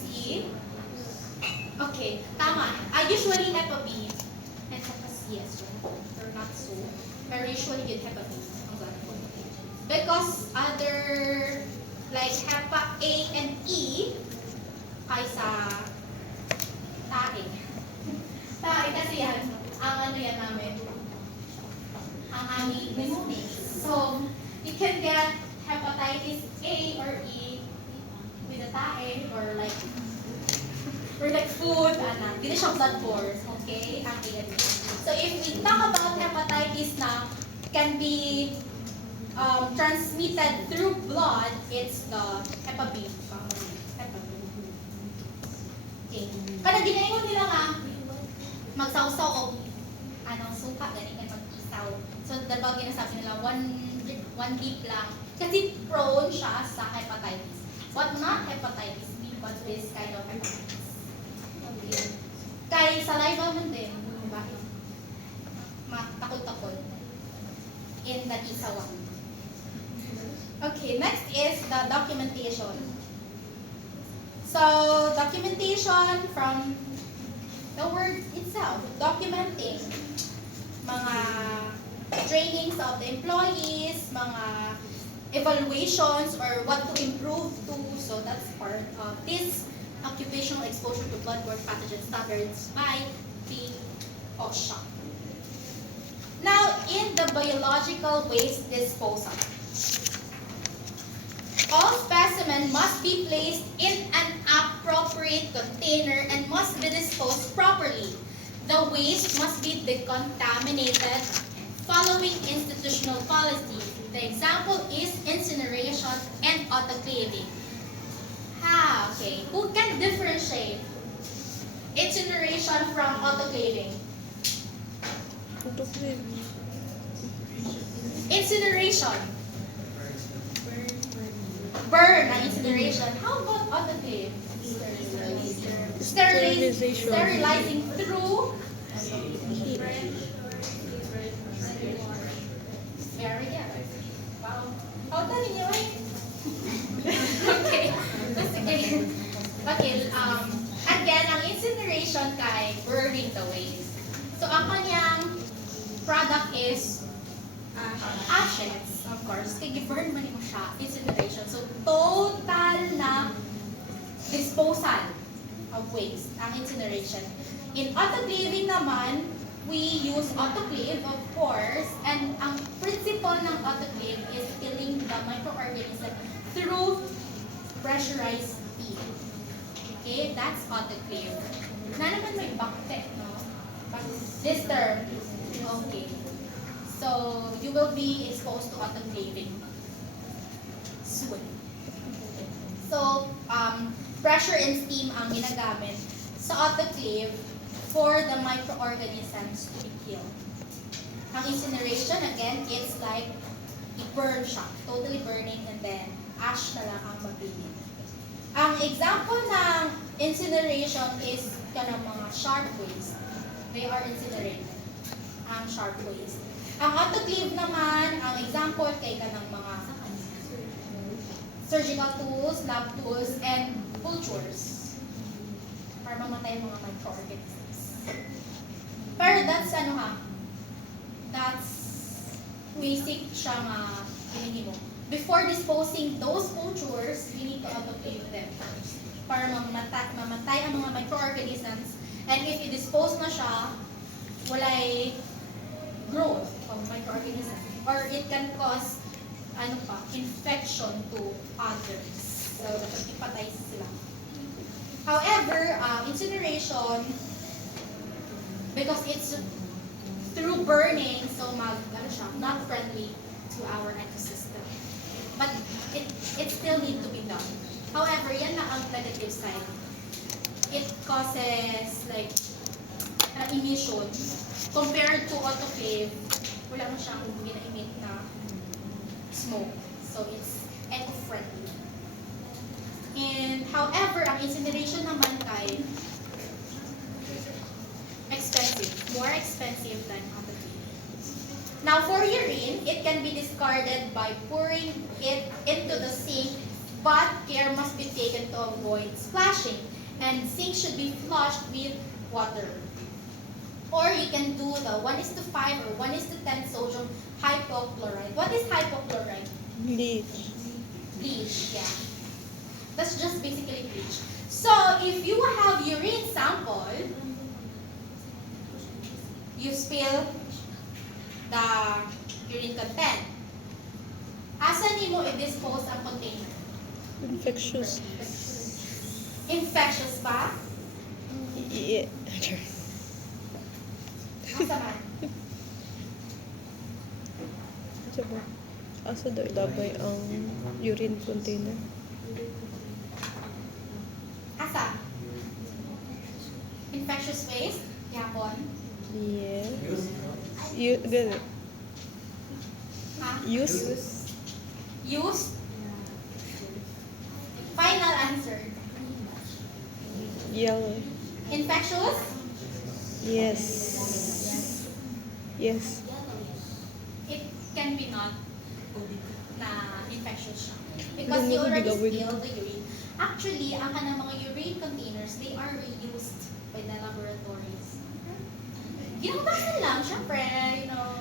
C. Okay, tama. Usually Hepa B and Hepa C as well. Or not so. Pero usually yun Hepa B. Because other, like Hepa A and E, kaysa tae. Tae kasi yan, ang ano yan namin, ang aming immunity. So, you can get hepatitis A or E with a tae or like food, hindi siya bloodborne, okay? Ang A and E. So, if we talk about hepatitis na can be transmitted through blood, it's the Hepa B. Hepa B. Okay. Kada ginayon nila nga, magsawsaw o suka, galing at mag-isaw. So, dalawa ginasabi nila, one deep lang. Kasi prone siya sa hepatitis. But not hepatitis B, but this kind of hepatitis. Okay. Kay saliva man din, bakit? Matakot-takot in the isawan. Okay, next is the documentation. So, documentation from the word itself, documenting mga trainings of the employees, mga evaluations or what to improve to. So, that's part of this occupational exposure to bloodborne pathogen standards by the OSHA. Now, in the biological waste disposal, all specimens must be placed in an appropriate container and must be disposed properly. The waste must be decontaminated following institutional policy. The example is incineration and autoclaving. Okay. Who can differentiate incineration from autoclaving? Incineration. Burn ang incineration. How about autoclave? Sterilization. Sterilizing through very good. Wow. How dali niyo eh? Okay. Okay, again, ang incineration kay burning the waste. So, ang kanyang product is ashes, of course. Kaya burn man mo siya, incineration. So, total na disposal of waste, ang incineration. In autoclaving naman, we use autoclave, of course, and ang principle ng autoclave is killing the microorganism through pressurized steam. Okay, that's autoclave. Na naman may bakte, no? This term. Okay. So, you will be exposed to autoclaving soon. So, pressure and steam ang ginagamit sa autoclave for the microorganisms to be killed. Ang incineration, again, it's like i-burn siya, totally burning, and then ash na lang ang mabili. Ang example ng incineration is kanang mga sharp waste. They are incinerated. Ang sharp waste. Ang autoclave naman, ang example kay kanang mga surgical tools, lab tools, and cultures para mamatay ang mga microorganisms. Pero that's that's basic siya nga hiningi mo. Before disposing those cultures, we need to autoclave them first para mamatay ang mga microorganisms, and if i-dispose na siya, walay growth of microorganisms, or it can cause infection to others. So, dapat ipatay sila. However, incineration, because it's through burning, so siya, not friendly to our ecosystem. But it still need to be done. However, yan na ang negative side. It causes like emission. Compared to autoclave, wala na siyang gina-emit na smoke. So it's eco-friendly. And however, ang incineration naman kay expensive, more expensive than autoclave. Now for urine, it can be discarded by pouring it into the sink, but care must be taken to avoid splashing, and sink should be flushed with water. Or you can do the 1:5 or 1:10 sodium hypochlorite. What is hypochlorite? Bleach. Bleach, yeah. That's just basically bleach. So if you have urine sample, you spill the urine content. Asan nimo i-dispose ang container? Infectious. Infectious ba? Yeah. Asa man? Diba? Asa daw ilabay ang urine container? Asa? Infectious waste? Yapon? Yeah. Ganun. Ha? Use? Use? Final answer. Yellow. Infectious? Yes. Yes. It can be not na infectious siya. Because Ano you mo already gagawin? spilled the urine. Actually, ang kanang mga urine containers, they are reused by the laboratories. Ginagawa lang, syempre, you know.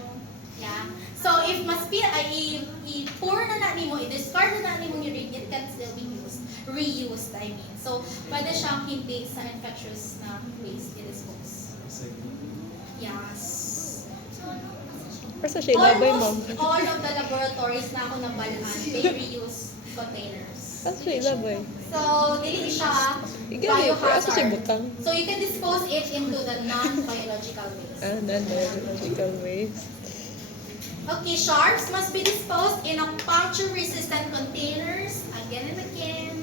Yeah. So, if ma-spill, i-pour na nimo, i-discard na nimo urine, it can still be used. Reused, I mean. So, pwede siyang hindi sa infectious na waste i-dispose. Yes. Asa siya ilabay, ma'am? Almost all of the laboratories na ako nabalaan, they reuse containers. Asa siya ilabay? So, dili siya Igayon, pero asa siya biohazard. butang? So, you can dispose it into the non-biological waste. Non-biological waste. Okay, sharps must be disposed in a puncture-resistant containers. Again and again,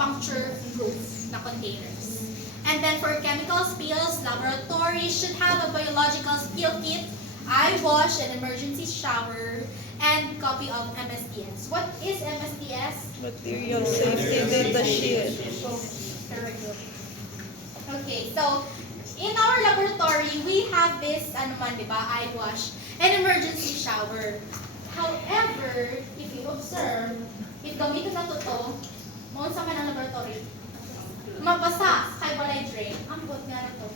puncture-proof na containers. And then for chemical spills, laboratories should have a biological spill kit, eye wash, an emergency shower, and copy of MSDS. What is MSDS? Material safety data sheet. Very good. Okay, so in our laboratory, we have this, di ba, eye wash, and emergency shower. However, if you observe, if gamitin na to, maun sa man ang laboratory, mabasa, kay balay drain, ang bot nga na to.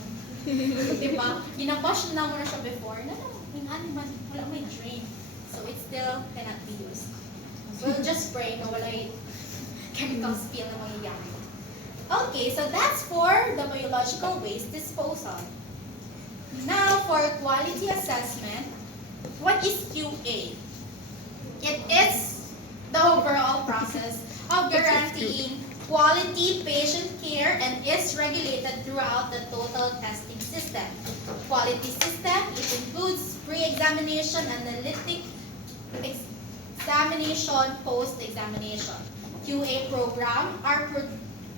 Diba? Ginabash na mo na siya before, wala may drain. So it still cannot be used. We'll just spray na wala chemical spill na mangyayari. Okay, so that's for the biological waste disposal. Now, for quality assessment, what is QA? It is the overall process of guaranteeing quality patient care and is regulated throughout the total testing system. Quality system, it includes pre-examination, analytic examination, post-examination. QA program are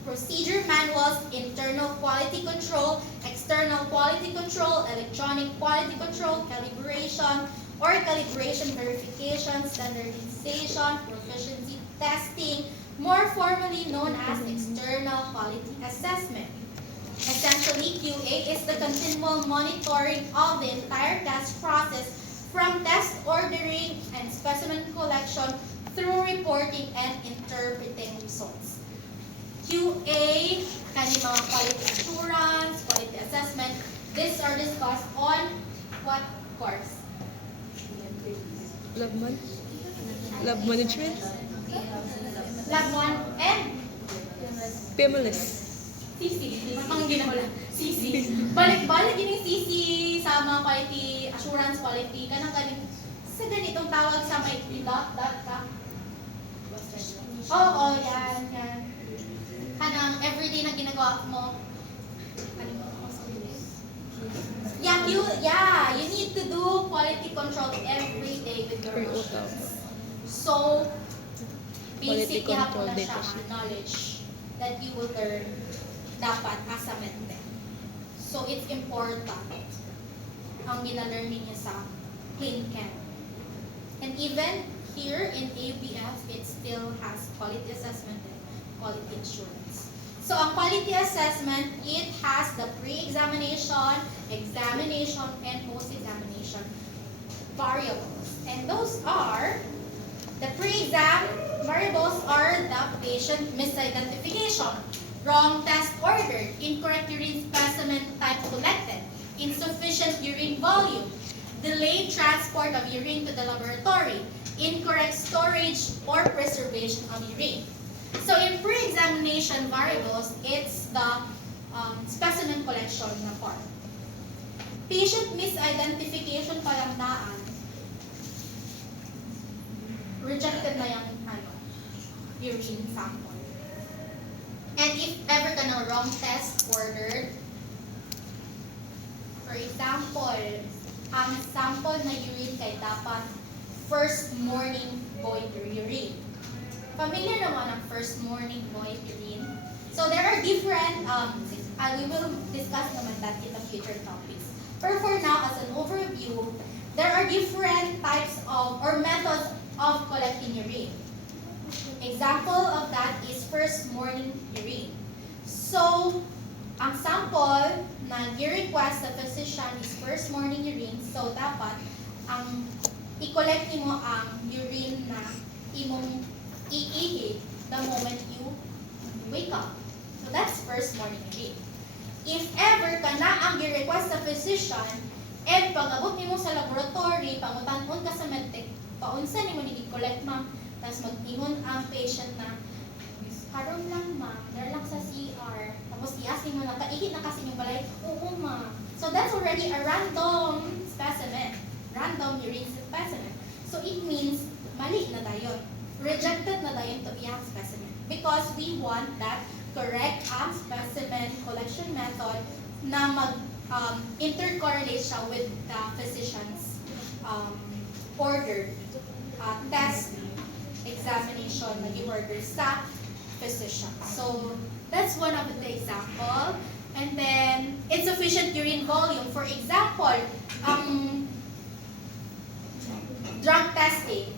procedure manuals, internal quality control, external quality control, electronic quality control, calibration or calibration verification, standardization, proficiency testing, more formally known as external quality assessment. Essentially, QA is the continual monitoring of the entire test process from test ordering and specimen collection through reporting and interpreting results. QA, kanyang mga quality assurance, quality assessment, these are discussed on what course? Lab man? Lab management? Lab 1 and PMLS. CC. Ang ginawa lang. CC. Balik-balik yun yung CC sa mga quality assurance, quality, kanang galing sa ganitong tawag sa may dot ka. Oo, yan. Kanang everyday na ginagawa mo. You need to do quality control every day with your machines. So, basic Quality hapon control na data siya, sheet. knowledge that you will learn dapat as a mente. So, it's important ang ginalearn niya sa clean chem. And even here in ABF, it still has quality assessment and quality assurance. So, ang quality assessment, it has the pre-examination, examination, and post-examination variables. And those are, the pre-exam variables are the patient misidentification, wrong test ordered, incorrect urine specimen type collected, insufficient urine volume, delayed transport of urine to the laboratory, incorrect storage or preservation of urine. So in pre-examination variables, it's the specimen collection na part. Patient misidentification palang daan, rejected na yung urine sample. And if ever ka ng wrong test ordered, for example, ang sample na urine kay dapat first morning void urine. Familiar naman ang first morning void urine? So there are different, we will discuss naman that in the future topics. But for now, as an overview, there are different types of, or methods of collecting urine. Example of that is first morning urine. So, ang sample na i-request sa physician is first morning urine. So, dapat ang i-collect mo ang urine na imong iihi the moment you wake up. So, that's first morning urine. If ever ka na ang i-request sa physician, and pag-abot mo sa laboratory, pangutan-on ka sa medtech, paunsa ni mo ni-collect ma'am, tapos mag-ingon ang patient na, karon lang ma'am, lang sa CR, tapos i-ask mo na, kaihit na kasi yung balay, oo ma'am. So that's already a random specimen, random urine specimen. So it means, mali na dayon. Rejected na dayon to iyang specimen. Because we want that correct specimen collection method na intercorrelate siya with the physician's ordered test examination na i-order sa physician. So, that's one of the example. And then, insufficient urine volume. For example, drug testing.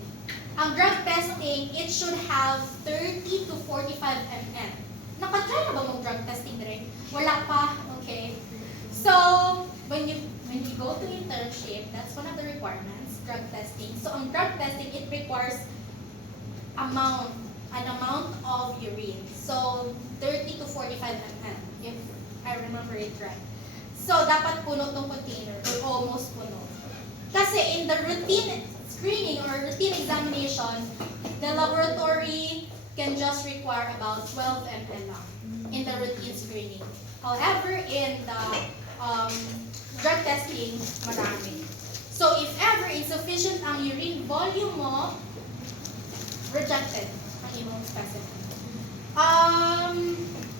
Ang drug testing, it should have 30 to 45 ml. Nakatry na ba mong drug testing rin? Wala pa? Okay. So, when you go to internship, that's one of the requirements, drug testing. So, ang drug testing, it requires an amount of urine. So, 30 to 45 ml, if I remember it right. So, dapat puno tong container, or almost puno. Kasi in the routine screening or routine examination, the laboratory can just require about 12 ml lang. in the routine screening. However, in the drug testing, marami. So if ever insufficient ang urine volume mo, rejected ang imong specimen.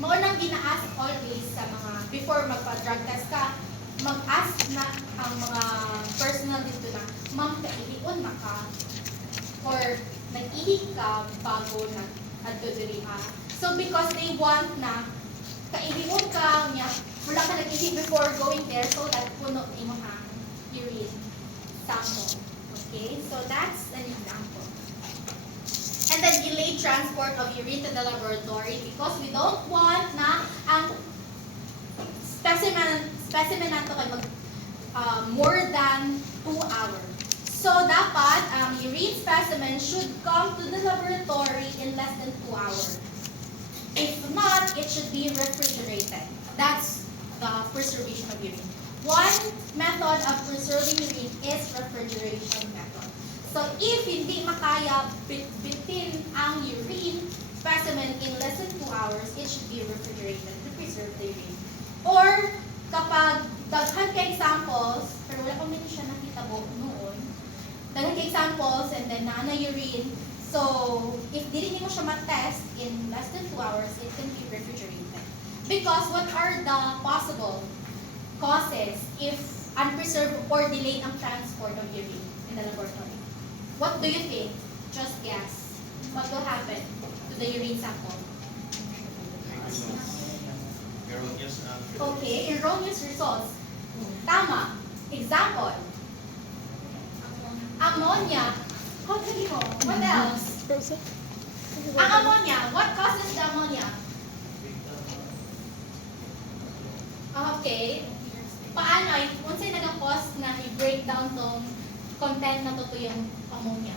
Maunang gina-ask always sa mga, before magpa-drug test ka, mag-ask na ang mga personal dito na, ma'am, kaihion na ka, or nag-ihig ka bago na adto diri So because they want na kaihion ka niya, wala ka nag-ihig before going there so that puno imo ang urine sample. Okay, so that's an example. And then delayed transport of urine to the laboratory because we don't want na ang specimen nato kay mag more than 2 hours. So dapat ang urine specimen should come to the laboratory in less than 2 hours. If not, it should be refrigerated. That's the preservation of urine. One method of preserving urine is refrigeration method. So if hindi makaya bitin ang urine specimen in less than 2 hours, it should be refrigerated to preserve the urine. Or kapag daghan ka examples, pero wala pa man siya nakita mo noon, daghan ka examples and then na urine, so if dili mo siya ma-test in less than 2 hours, it can be refrigerated. Because what are the possible causes if unpreserved or delayed ang transport of urine in the laboratory? What do you think? Just guess. What will happen to the urine sample? Okay, erroneous results. Tama. Example. Ammonia. How do you know? What else? Ang ammonia. What causes the ammonia? Okay. Paano? Unsay nag-cause na i-break down tong content na to yung ammonia?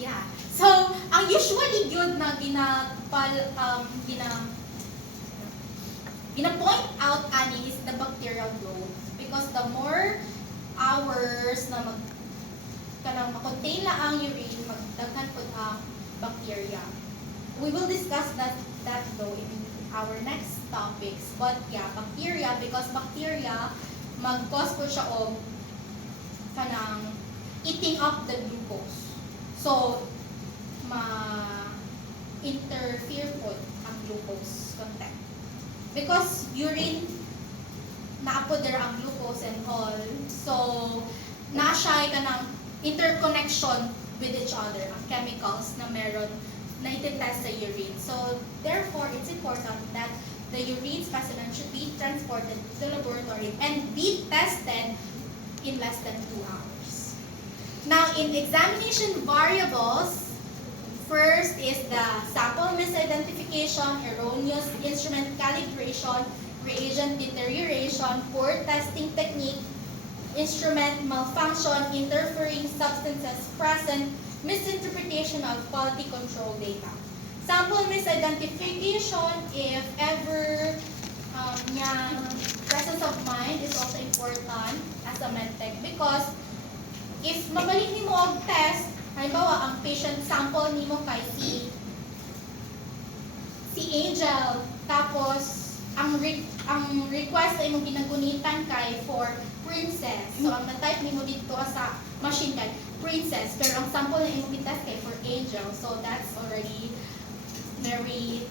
Yeah. So, ang usually good na gina-point out ani is the bacterial growth because the more hours na makontain na ang urine, magdaghan po ang bacteria. We will discuss that though in our next topics. But yeah, bacteria, because bacteria mag-cause po siya og kanang eating up the glucose. So, ma-interfere po ang glucose content. Because urine, naapod there ang glucose and all. So, na-siya ka ng interconnection with each other, ang chemicals na meron na ititest sa urine. So, therefore, it's important that the urine specimen should be transported to the laboratory and be tested in less than 2 hours. Now, in examination variables, first is the sample misidentification, erroneous instrument calibration, reagent deterioration, poor testing technique, instrument malfunction, interfering substances present, misinterpretation of quality control data. Sample misidentification, if ever presence of mind is also important as a medtech because if mabalik nimo og test, halimbawa ang patient sample nimo kay si Angel, tapos ang request na imong ginagunitan kay for Princess. So ang na-type nimo dito sa machine kay Princess, pero ang sample na imong gitest kay for Angel. So that's already very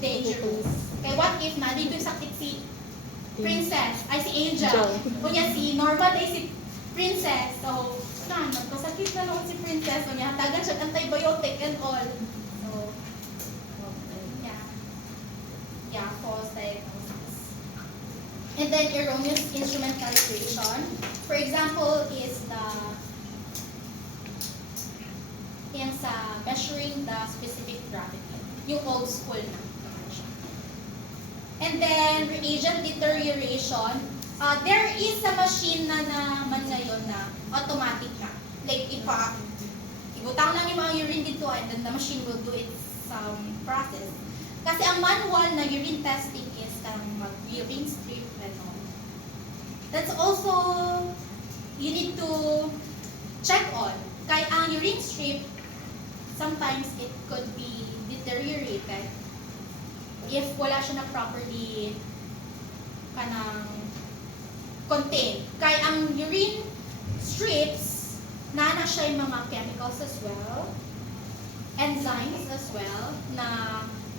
dangerous. Kay what if na dito sakit si Princess, ay si Angel. Kunya si normal ay si Princess. So, nagpasakit na noon si Princess. Kunya hatagan siya antibiotic and all. So, yeah, false diagnosis. And then erroneous instrument calibration. For example, is yung sa measuring the specific gravity. Yung old school na. And then reagent deterioration. There is a machine na naman ngayon na automatic na. Like ibutang lang yung mga urine dito and then the machine will do its process. Kasi ang manual na urine testing is mag-urine strip and all. That's also, you need to check on. Kaya ang urine strip, sometimes it could be deteriorated if wala siya na properly kanang contain. Kaya ang urine strips, na siya yung mga chemicals as well, enzymes as well, na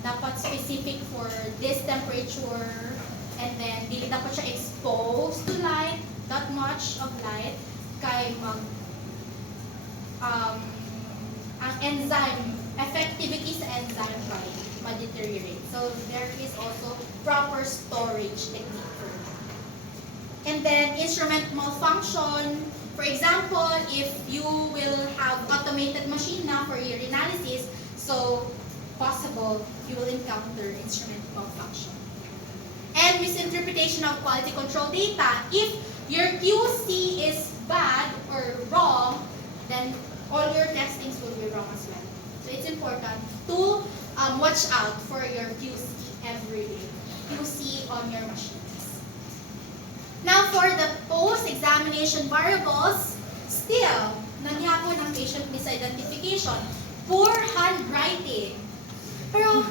dapat specific for this temperature, and then dili dapat siya exposed to light, that much of light, kay mag ang enzyme, effectivity sa enzyme right, ma-deteriorate. So there is also proper storage technique for that. And then instrument malfunction. For example, if you will have automated machine na for urinalysis, so possible you will encounter instrument malfunction. And misinterpretation of quality control data. If your QC is bad or wrong, then all your testings will be wrong as well. So it's important to watch out for your QC every day. QC on your machines. Now for the post-examination variables, still, nagyapon ang patient misidentification. Poor handwriting. Pero,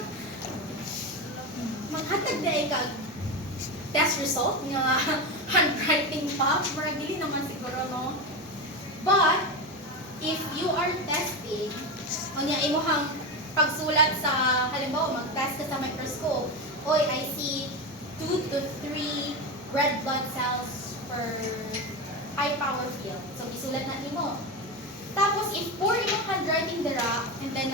maghatag na ikag test result nga handwriting pa, maragili naman siguro, no? But, if you are testing, o niya, imuhang pagsulat sa, halimbawa, mag-test ka sa microscope, oy, I see 2 to 3 red blood cells per high power field. So, isulat na nimo. Tapos, if poor imong handwriting dira, and then,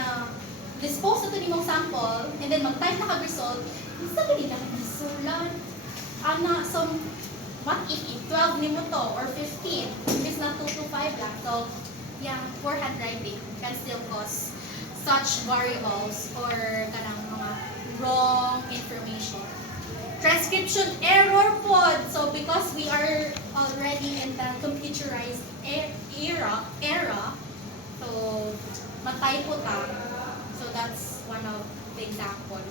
dispose na to nimong sample, and then mag-type na kag-result, isa ba nila isulat? So, what if 12 nimo to, or 15, imbis na 2 to 5 lang. So, yeah, poor handwriting can still cause such variables or kanang mga wrong information. Transcription error pod. So, because we are already in the computerized era, so, matypo ta. So, that's one of the example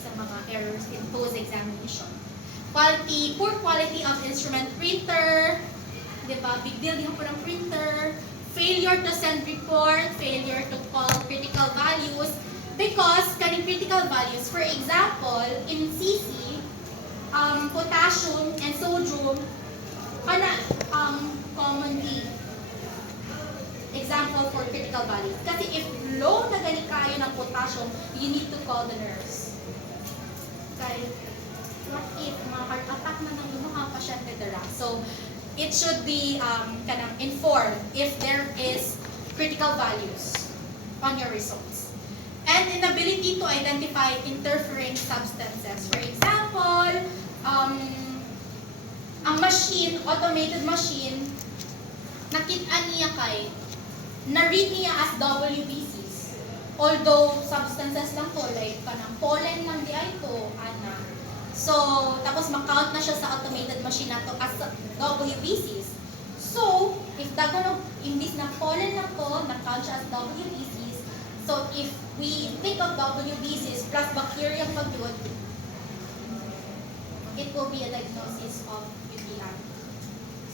sa mga errors in post-examination. Quality, poor quality of instrument printer. Diba? Big deal din po ng printer. Failure to send report, failure to call critical values. Because, kaning critical values, for example, in CC, potassium and sodium, commonly example for critical values. Kasi if low na gani kayo ng potassium, you need to call the nurse. Okay? What if mga heart attack na ng mga pasyente dira? So, it should be kanang informed if there is critical values on your results. And inability to identify interfering substances. For example, ang machine, automated machine, nakita niya na-read niya as WBCs. Although, substances lang po, like, kanang pollen lang di ay to, ana. So, tapos makount na siya sa automated machine na to as WBCs. So, if dagano, imbis na pollen lang to, na-count siya as WBCs. So, if we think of WBCs plus bacterial pagdud, it will be a diagnosis of UTI.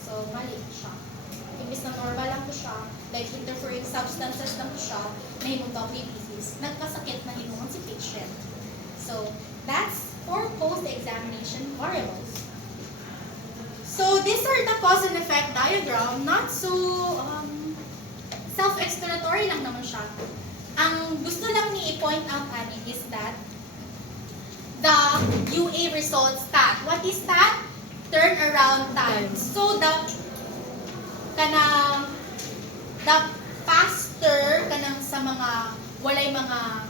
So, mali siya. Imbis na normal lang po siya, like interfering substances lang po siya, may himong WBCs, nagkasakit na himong si patient. So, that's for post-examination variables. So, these are the cause and effect diagram, not so self-explanatory lang naman siya. Ang gusto lang ni i-point out ani is that the UA result stat. What is that? Turnaround time. So the faster kanang sa mga walay mga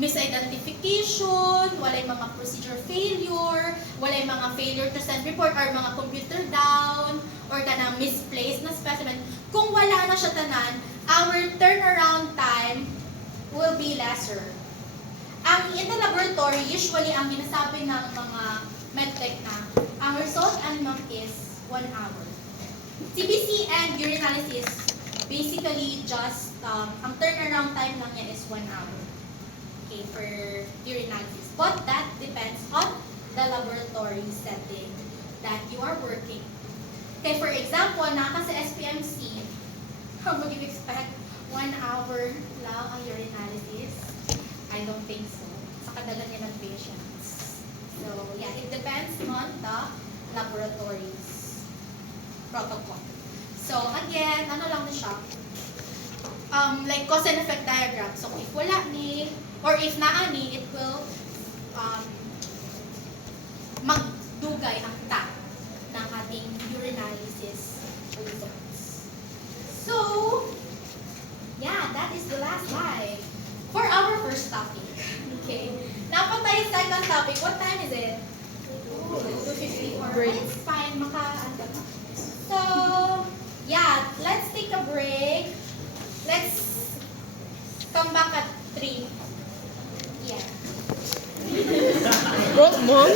misidentification, walay mga procedure failure, walay mga failure to send report or mga computer down or kanang misplaced na specimen. Kung wala na siya tanan, our turnaround time will be lesser. In the laboratory, usually ang ginasabi ng mga medtech na ang result is 1 hour. CBC and urinalysis, basically just ang turnaround time lang yan is 1 hour. Okay, for urinalysis. But that depends on the laboratory setting that you are working. Okay, for example, naka sa SPMC, how would you expect 1 hour lang ang urinalysis? I don't think so. Sa kadagan niya ng patients. So, yeah, it depends on the laboratories protocol. So, again, ano lang na siya? Like cause and effect diagram. So, if wala ni, or if naa ni, it will magdugay ang ta ng ating urinalysis results. So, yeah, that is the last slide for our first topic. Okay. Now, pa tayo sa second topic. What time is it? 2:54. Break. It's fine. So, yeah, let's take a break. Let's come back at 3. Yeah. Bro, mom?